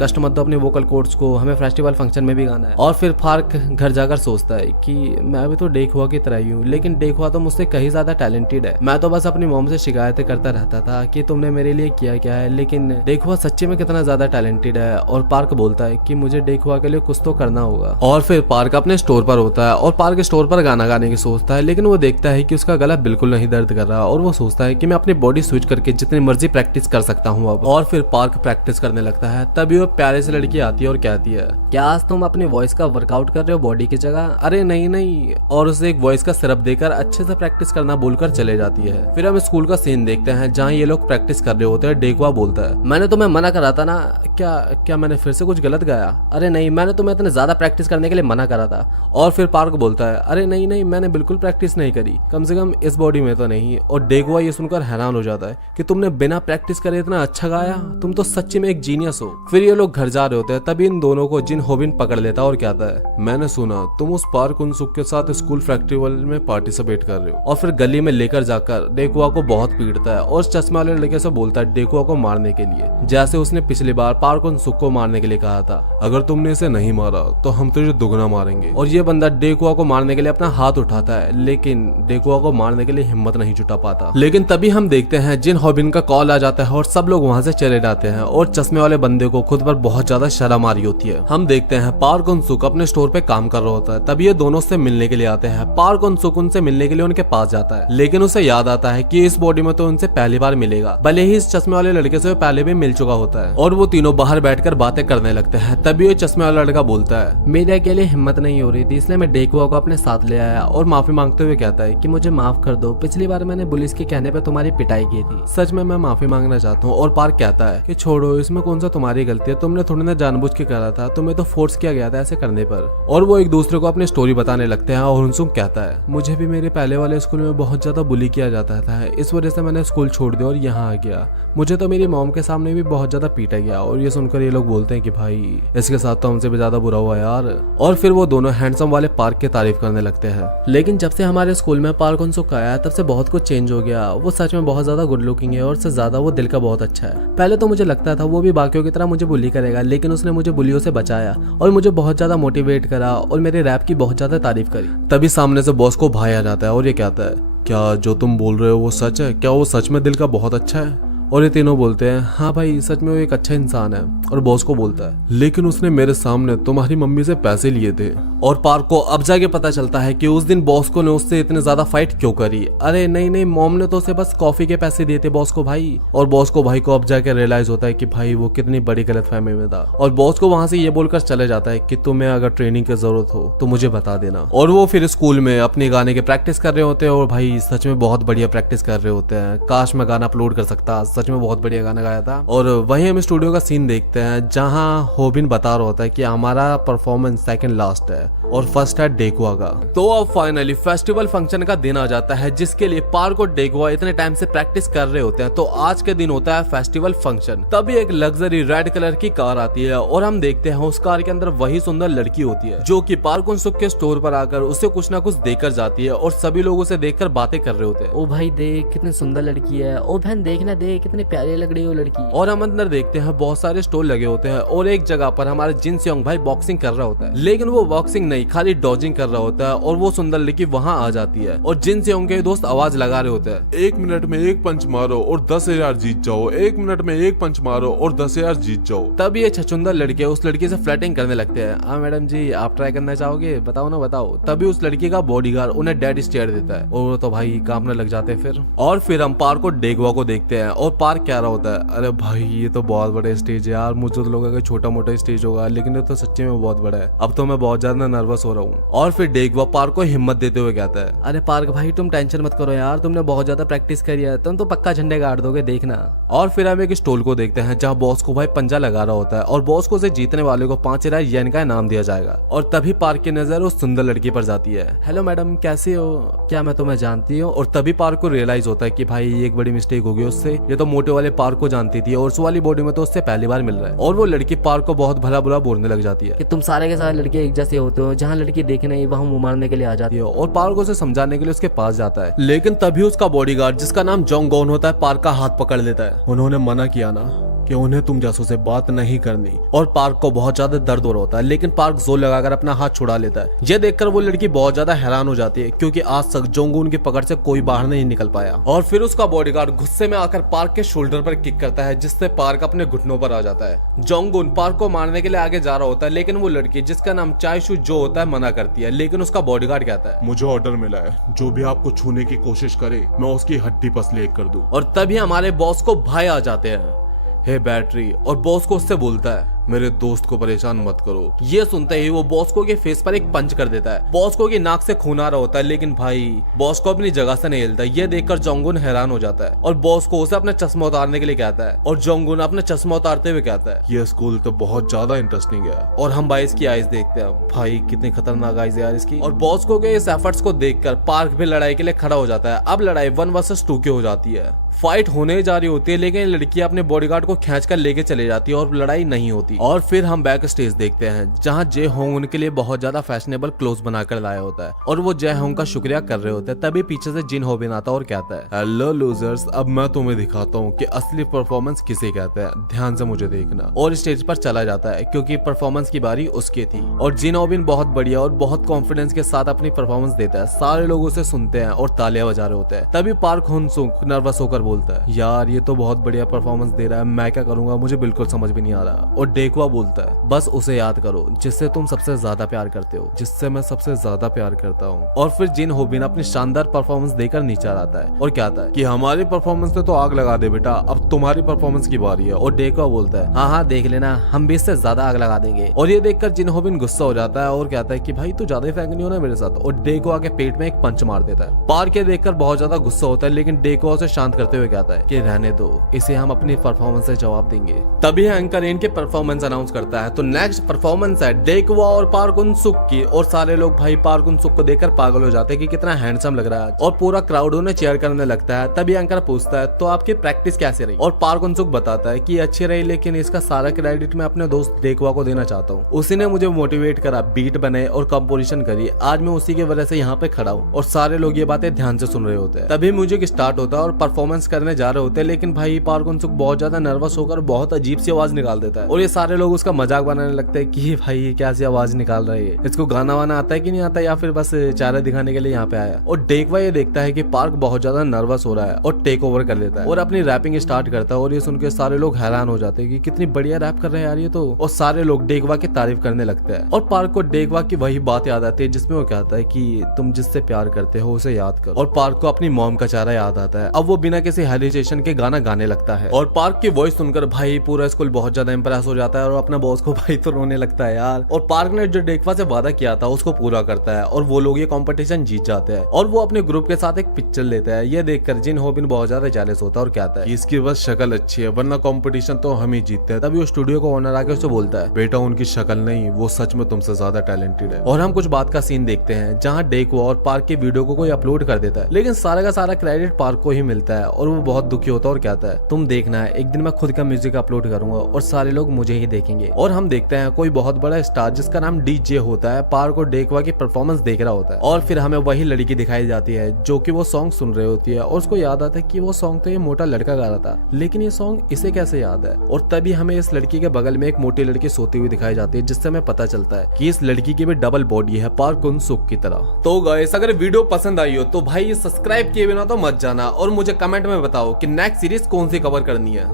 कष्ट मत दो अपने वोकल कोर्स को, हमें फेस्टिवल फंक्शन में भी गाना है। और फिर पार्क घर जाकर सोचता है कि मैं भी तो डेगुआ की तरह ही हूँ, लेकिन डेगुआ तो मुझसे कहीं ज्यादा टैलेंटेड है, मैं तो बस अपनी मॉम से शिकायतें करता रहता था कि तुमने मेरे लिए किया क्या है, लेकिन डेगुआ सच्ची में कितना ज्यादा टैलेंटेड वांटेड है और पार्क बोलता है कि मुझे डेकुआ के लिए कुछ तो करना होगा। और फिर पार्क अपने स्टोर पर होता है और पार्क स्टोर पर गाना गाने की सोचता है, लेकिन वो देखता है कि उसका गला बिल्कुल नहीं दर्द कर रहा और वो सोचता है कि मैं अपनी बॉडी स्विच करके जितनी मर्जी प्रैक्टिस कर सकता हूँ अब। और फिर पार्क प्रैक्टिस करने लगता है। तभी वो प्यारे से लड़की आती है और कहती है, क्या आज तुम अपनी वॉइस का वर्कआउट कर रहे हो बॉडी की जगह? अरे नहीं नहीं, और उसे एक वॉइस का सिरप देकर अच्छे से प्रैक्टिस करना बोलकर चले जाती है। फिर हम स्कूल का सीन देखते हैं जहाँ ये लोग प्रैक्टिस कर रहे होते हैं। डेकुआ बोलता है, मैंने तुम्हें मना करा था ना। क्या मैंने फिर से कुछ गलत गाया? अरे नहीं, मैंने तुम्हें इतने ज्यादा प्रैक्टिस करने के लिए मना करा था। और फिर पार्क बोलता है, अरे नहीं नहीं, मैंने बिल्कुल प्रैक्टिस नहीं करी, कम से कम इस बॉडी में तो नहीं। और डेकुआ ये सुनकर हैरान हो जाता है कि तुमने बिना प्रैक्टिस करे इतना अच्छा गाया, तुम तो सच्ची में एक जीनियस हो। फिर ये लोग घर जा रहे होते हैं, तभी इन दोनों को जिन होबिन पकड़ लेता है और कहता है, मैंने सुना तुम उस पार्क उनसुक के साथ स्कूल फेस्टिवल में पार्टिसिपेट कर रहे हो। और फिर गली में लेकर जाकर डेकुआ को बहुत पीटता है और चश्मे वाले लड़के से बोलता है डेकुआ को मारने के लिए, जैसे उसने पिछली बार पार्क उनसुक को मारने के लिए कहा था। अगर तुमने इसे नहीं मारा तो हम तुझे दुगना मारेंगे। और ये बंदा डेकुआ को मारने के लिए अपना हाथ उठाता है, लेकिन डेकुआ को मारने के लिए हिम्मत नहीं जुटा पाता। लेकिन तभी हम देखते हैं जिन हॉबिन का कॉल आ जाता है और सब लोग वहां से चले जाते हैं और चश्मे वाले बंदे को खुद पर बहुत ज्यादा शर्म आ रही होती है। हम देखते हैं पार्क उनसुक अपने स्टोर पे काम कर रहा होता है। तभी ये दोनों से मिलने के लिए आते हैं। पार्क उनसुक उनसे मिलने के लिए उनके पास जाता है, लेकिन उसे याद आता है कि इस बॉडी में तो उनसे पहली बार मिलेगा, भले ही इस चश्मे वाले लड़के से वो पहले भी मिल चुका होता है। और वो तीनों बाहर बैठकर बातें करने लगते हैं। तभी ये चश्मे वाला लड़का बोलता है, मेरे अकेले हिम्मत नहीं हो रही थी, इसलिए मैं डेकुआ को अपने साथ ले आया और माफी मांगते हुए कहता है कि मुझे माफ कर दो, पिछली बार मैंने पुलिस के कहने पे तुम्हारी पिटाई की थी। सच में मैं माफी मांगना चाहता हूँ। और पार्क कहता है कि छोड़ो, इसमें कौन सा तुम्हारी गलती है, तुमने थोड़ी ना जानबूझ के करा था, तुम्हें तो फोर्स किया गया था ऐसे करने पर। और वो एक दूसरे को अपनी स्टोरी बताने लगते हैं और उनसुक कहता है, मुझे भी मेरे पहले वाले स्कूल में बहुत ज्यादा बुली किया जाता था, इस वजह से मैंने स्कूल छोड़ दिया और यहाँ आ गया। मुझे तो मेरी मॉम के सामने भी बहुत ज्यादा पीटा गया। और ये सुनकर ये लोग बोलते हैं कि भाई इसके साथ तो हमसे भी ज्यादा बुरा हुआ यार। और फिर वो दोनों हैंडसम वाले पार्क की तारीफ करने लगते हैं। लेकिन जब से हमारे स्कूल में पार्क उनसुक आया तब से बहुत कुछ चेंज हो गया। वो सच में बहुत ज्यादा गुड लुकिंग है और उससे ज्यादा वो दिल का बहुत अच्छा है। पहले तो मुझे लगता था वो भी बाकियों की तरह मुझे बुली करेगा, लेकिन उसने मुझे बुलियों से बचाया और मुझे बहुत ज्यादा मोटिवेट करा और मेरे रैप की बहुत ज्यादा तारीफ करी। तभी सामने से बॉस को भाई आ जाता है और ये कहता है, क्या जो तुम बोल रहे हो वो सच है? क्या वो सच में दिल का बहुत अच्छा है? और ये तीनों बोलते हैं, हाँ भाई सच में वो एक अच्छा इंसान है। और बॉस को बोलता है, लेकिन उसने मेरे सामने तुम्हारी मम्मी से पैसे लिए थे। और पार्क को अब जाके पता चलता है कि उस दिन बॉस को ने उससे इतने ज्यादा फाइट क्यों करी। अरे नहीं नहीं, मॉम ने तो उसे बस कॉफी के पैसे दिए थे बॉस को भाई। और बॉस को भाई को अब जाके रियलाइज होता है कि भाई वो कितनी बड़ी गलतफहमी में था। और बॉस को वहां से ये बोलकर चले जाता है कि तुम्हें अगर ट्रेनिंग की जरूरत हो तो मुझे बता देना। और वो फिर स्कूल में अपने गाने की प्रैक्टिस कर रहे होते हैं और भाई सच में बहुत बढ़िया प्रैक्टिस कर रहे होते हैं। काश मैं गाना अपलोड कर सकता, सच में बहुत बढ़िया गाना गाया था। और वहीं हम स्टूडियो का सीन देखते हैं जहां होबिन बता रहा होता है कि हमारा परफॉर्मेंस सेकंड लास्ट है और फर्स्ट है डेकुआ का। तो अब फाइनली फेस्टिवल फंक्शन का दिन आ जाता है जिसके लिए पार्क और डेकुआ इतने टाइम से प्रैक्टिस कर रहे होते हैं। तो आज के दिन होता है फेस्टिवल फंक्शन। तभी एक लग्जरी रेड कलर की कार आती है और हम देखते हैं उस कार के अंदर वही सुंदर लड़की होती है जो कि पार्क उनसुक के स्टोर पर आकर उसे कुछ ना कुछ देकर जाती है और सभी लोग उसे देखकर बातें कर रहे होते हैं। ओ भाई देख कितनी सुंदर लड़की है, ओ बहन देखना देख कितनी प्यारी लग रही है वो लड़की। और हम अंदर देखते हैं बहुत सारे स्टॉल लगे होते हैं और एक जगह पर हमारे जिन सेओंग भाई बॉक्सिंग कर रहा होता है, लेकिन वो बॉक्सिंग नहीं खाली डॉजिंग कर रहा होता है। और वो सुंदर लड़की वहां आ जाती है और जिन सेओंग के दोस्त आवाज लगा रहे होते हैं, 1 मिनट में 1 पंच मारो और 10,000 जीत जाओ, 1 मिनट में 1 पंच मारो और 10,000 जीत जाओ। तब ये छछुंदर लड़के उस लड़की से फ्लर्टिंग करने लगते हैं। हाँ मैडम जी आप ट्राई करना चाहोगे, बताओ ना बताओ। तभी उस लड़की का बॉडीगार्ड उन्हें डेड स्टेयर देता है और वो तो भाई कांपने लग जाते हैं फिर। और फिर हम पार्क और डेकुआ को देखते हैं और पार्क कह रहा होता है, अरे भाई ये तो बहुत बड़ा स्टेज है यार, मुझे तो लगा कि छोटा मोटा स्टेज होगा, लेकिन ये तो सच्ची में बहुत बड़ा है, अब तो मैं बहुत ज्यादा नर्वस हो रहा हूँ। और फिर डेकुआ पार्क को हिम्मत देते हुए कहता है, अरे पार्क भाई तुम टेंशन मत करो यार, तुमने बहुत ज्यादा प्रैक्टिस करी है, तुम तो पक्का झंडे गाड़ दोगे देखना। और फिर हम एक स्टॉल को देखते हैं जहाँ बॉस को भाई पंजा लगा रहा होता है और बॉस को उसे जीतने वाले को 5,000 येन का इनाम दिया जाएगा। और तभी पार्क की नजर उस सुंदर लड़की पर जाती है। हेलो मैडम कैसी हो, क्या मैं तुम्हें जानती हूँ? और तभी पार्क को रियलाइज होता है कि भाई एक बड़ी मिस्टेक हो गई उससे, ये तो मोटे वाले पार्क को जानती थी और उस वाली बॉडी में तो उससे पहली बार मिल रहा है। और वो लड़की पार्क को बहुत भला बुरा बोलने लग जाती है कि तुम सारे के सारे लड़के एक जैसे होते हो, जहाँ लड़की देखे नहीं वहाँ वो मारने के लिए आ जाती है और पार्क उसे समझाने के लिए उसके पास जाता है। लेकिन तभी उसका बॉडीगार्ड जिसका नाम जोंग गॉन होता है पार्क का हाथ पकड़ लेता है। उन्होंने मना किया ना कि उन्हें तुम जैसों से बात नहीं करनी। और पार्क को बहुत ज्यादा दर्द हो रहा होता है, लेकिन पार्क जोर लगाकर अपना हाथ छुड़ा लेता है। यह देखकर वो लड़की बहुत ज्यादा हैरान हो जाती है क्योंकि आज तक जोंगून की पकड़ से कोई बाहर नहीं निकल पाया। और फिर उसका बॉडीगार्ड गुस्से में आकर पार्क के शोल्डर पर किक करता है जिससे पार्क अपने घुटनों पर आ जाता है। जोंगून पार्क को मारने के लिए आगे जा रहा होता है, लेकिन वो लड़की जिसका नाम चायशु जो होता है मना करती है। लेकिन उसका बॉडीगार्ड कहता है मुझे ऑर्डर मिला है, जो भी आपको छूने की कोशिश करे मैं उसकी हड्डी पसली एक कर दूं। और तभी हमारे बॉस को भाई आ जाते हैं, हे बैटरी, और बॉस को उससे बोलता है मेरे दोस्त को परेशान मत करो। ये सुनते ही वो बॉस्को के फेस पर एक पंच कर देता है। बॉस्को की नाक से खून आ रहा होता है, लेकिन भाई बॉस्को अपनी जगह से नहीं हिलता। ये देखकर जोंगुन हैरान हो जाता है और बॉस्को उसे अपना चश्मा उतारने के लिए कहता है और जोंगुन अपना चश्मा उतारते हुए कहता है ये स्कूल तो बहुत ज्यादा इंटरेस्टिंग है। और हम भाई इसकी आइज देखते हैं, भाई कितनी खतरनाक आइज है यार इसकी। और बॉस्को के इस एफर्ट्स को देखकर पार्क भी लड़ाई के लिए खड़ा हो जाता है। अब लड़ाई 1 वर्सेस 2 की हो जाती है। फाइट होने जा रही होती है, लेकिन लड़की अपने बॉडीगार्ड को खींचकर लेके चले जाती है और लड़ाई नहीं होती। और फिर हम बैक स्टेज देखते हैं जहां जे होंग उनके लिए बहुत ज्यादा फैशनेबल क्लोथ बनाकर लाया होता है और वो जे होंग का शुक्रिया कर रहे होते हैं। तभी पीछे से जिन होबिन आता है और कहता है हेलो लूजर्स, अब मैं तुम्हें दिखाता हूँ कि असली परफॉर्मेंस किसे कहते हैं, ध्यान से मुझे देखना। और स्टेज पर चला जाता है क्योंकि परफॉर्मेंस की बारी उसकी थी। और जिन होबिन बहुत बढ़िया और बहुत कॉन्फिडेंस के साथ अपनी परफॉर्मेंस देता है। सारे लोग उसे सुनते हैं और तालियां बजा रहे होते हैं। तभी पार्क हुनसुक नर्वस होकर बोलता है यार ये तो बहुत बढ़िया परफॉर्मेंस दे रहा है, मैं क्या करूंगा, मुझे बिल्कुल समझ भी नहीं आ रहा। और डेकवा बोलता है बस उसे याद करो जिससे तुम सबसे ज्यादा प्यार करते हो, जिससे मैं सबसे ज्यादा प्यार करता हूँ। और फिर जिन होबिन अपनी शानदार परफॉर्मेंस देकर नीचे आता है और कहता है कि हमारी परफॉर्मेंस ने तो आग लगा दे बेटा, अब तुम्हारी परफॉर्मेंस की बारी है। और डेकवा बोलता है हाँ हाँ देख लेना, हम भी इससे ज्यादा आग लगा देंगे। और ये देखकर जिन होबिन गुस्सा हो जाता है और कहता है कि भाई तू ज्यादा ही फ्रैंक नहीं हो ना मेरे साथ। और डेकवा के पेट में एक पंच मार देता है। पार्क के देखकर बहुत ज्यादा गुस्सा होता है, लेकिन डेकवा उसे शांत करते हुए कहता है कि रहने दो, इसे हम अपनी परफॉर्मेंस से जवाब देंगे। तभी एंकर इनके परफॉर्मेंस अनाउंस करता है। तो नेक्स्ट परफॉर्मेंस है डेकवा और पार्क उनसुक की। और सारे लोग भाई पार्क उनसुक को देखकर पागल हो जाते हैं कि कितना हैंडसम लग रहा है और पूरा क्राउड उन्हें चेयर करने लगता है। तभी एंकर पूछता है तो आपकी प्रैक्टिस कैसे रही। और पार्क उनसुक बताता है कि अच्छी रही, लेकिन इसका सारा क्रेडिट मैं अपने दोस्त डेकवा को देना चाहता हूँ। उसी ने मुझे मोटिवेट करा, बीट बने और कंपोजिशन करी। आज मैं उसी की वजह से यहाँ पे खड़ा हूँ। और सारे लोग ये बातें ध्यान से सुन रहे होते हैं। तभी म्यूजिक स्टार्ट होता है और परफॉर्मेंस करने जा रहे होते हैं, लेकिन भाई पार्क उनसुक बहुत ज्यादा नर्वस होकर बहुत अजीब सी आवाज निकाल देता है। और ये सारे लोग उसका मजाक बनाने लगते हैं कि भाई ये क्या सी आवाज निकाल रहा है, इसको गाना वाना आता है कि नहीं आता, या फिर बस चेहरा दिखाने के लिए यहाँ पे आया। और डेकवा ये देखता है कि पार्क बहुत ज्यादा नर्वस हो रहा है और टेक ओवर कर लेता है और अपनी रैपिंग स्टार्ट करता है। और ये सुनकर सारे लोग हैरान हो जाते हैं कि कितनी बढ़िया रैप कर रहे हैं यार ये तो। और सारे लोग डेकवा की तारीफ करने लगते हैं। और पार्क को डेकवा की वही बात याद आती है जिसमें वो कहता है कि तुम जिससे प्यार करते हो उसे याद करो। और पार्क को अपनी मॉम का चेहरा याद आता है। अब वो बिना किसी हेजिटेशन के गाना गाने लगता है। और पार्क की वॉइस सुनकर भाई पूरा स्कूल बहुत ज्यादा इंप्रेस हो जाता है और अपना बॉस को भाई तो रोने लगता है यार। और पार्क ने जो डेकवा से वादा किया था उसको पूरा करता है और वो लोग ये कंपटीशन जीत जाते हैं। और वो अपने ग्रुप के साथ एक पिक्चर लेता है। ये देखकर जिन होबिन बहुत ज्यादा जेलस होता है और कहता है इसकी बस शक्ल अच्छी है, वरना कंपटीशन तो हम ही जीतते हैं। तभी वो स्टूडियो को ओनर आके उससे बोलता है बेटा उनकी शक्ल नहीं, वो सच में तुमसे ज्यादा टैलेंटेड है। और हम कुछ बात का सीन देखते हैं जहाँ डेकवा और पार्क के वीडियो को कोई अपलोड कर देता है, लेकिन सारा का सारा क्रेडिट पार्क को ही मिलता है। और वो बहुत दुखी होता है और कहता है तुम देखना है एक दिन मैं खुद का म्यूजिक अपलोड करूंगा और सारे लोग मुझे ही देखेंगे। और हम देखते हैं कोई बहुत बड़ा स्टार जिसका नाम डीजे होता है पार्क और डेकवा की परफॉर्मेंस देख रहा होता है। और फिर हमें वही लड़की दिखाई जाती है जो कि वो सॉन्ग सुन रही होती है और उसको याद आता है कि वो सॉन्ग तो ये मोटा लड़का गा रहा था, लेकिन ये सॉन्ग इसे कैसे याद है। और तभी हमें इस लड़की के बगल में एक मोटी लड़की सोती हुई दिखाई जाती है, जिससे हमें पता चलता है कि इस लड़की की भी डबल बॉडी है पार्क उनसुक की तरह। तो गाइस अगर वीडियो पसंद आई हो तो भाई सब्सक्राइब किए बिना तो मत जाना और मुझे कमेंट में बताओ कि नेक्स्ट सीरीज कौन सी कवर करनी है।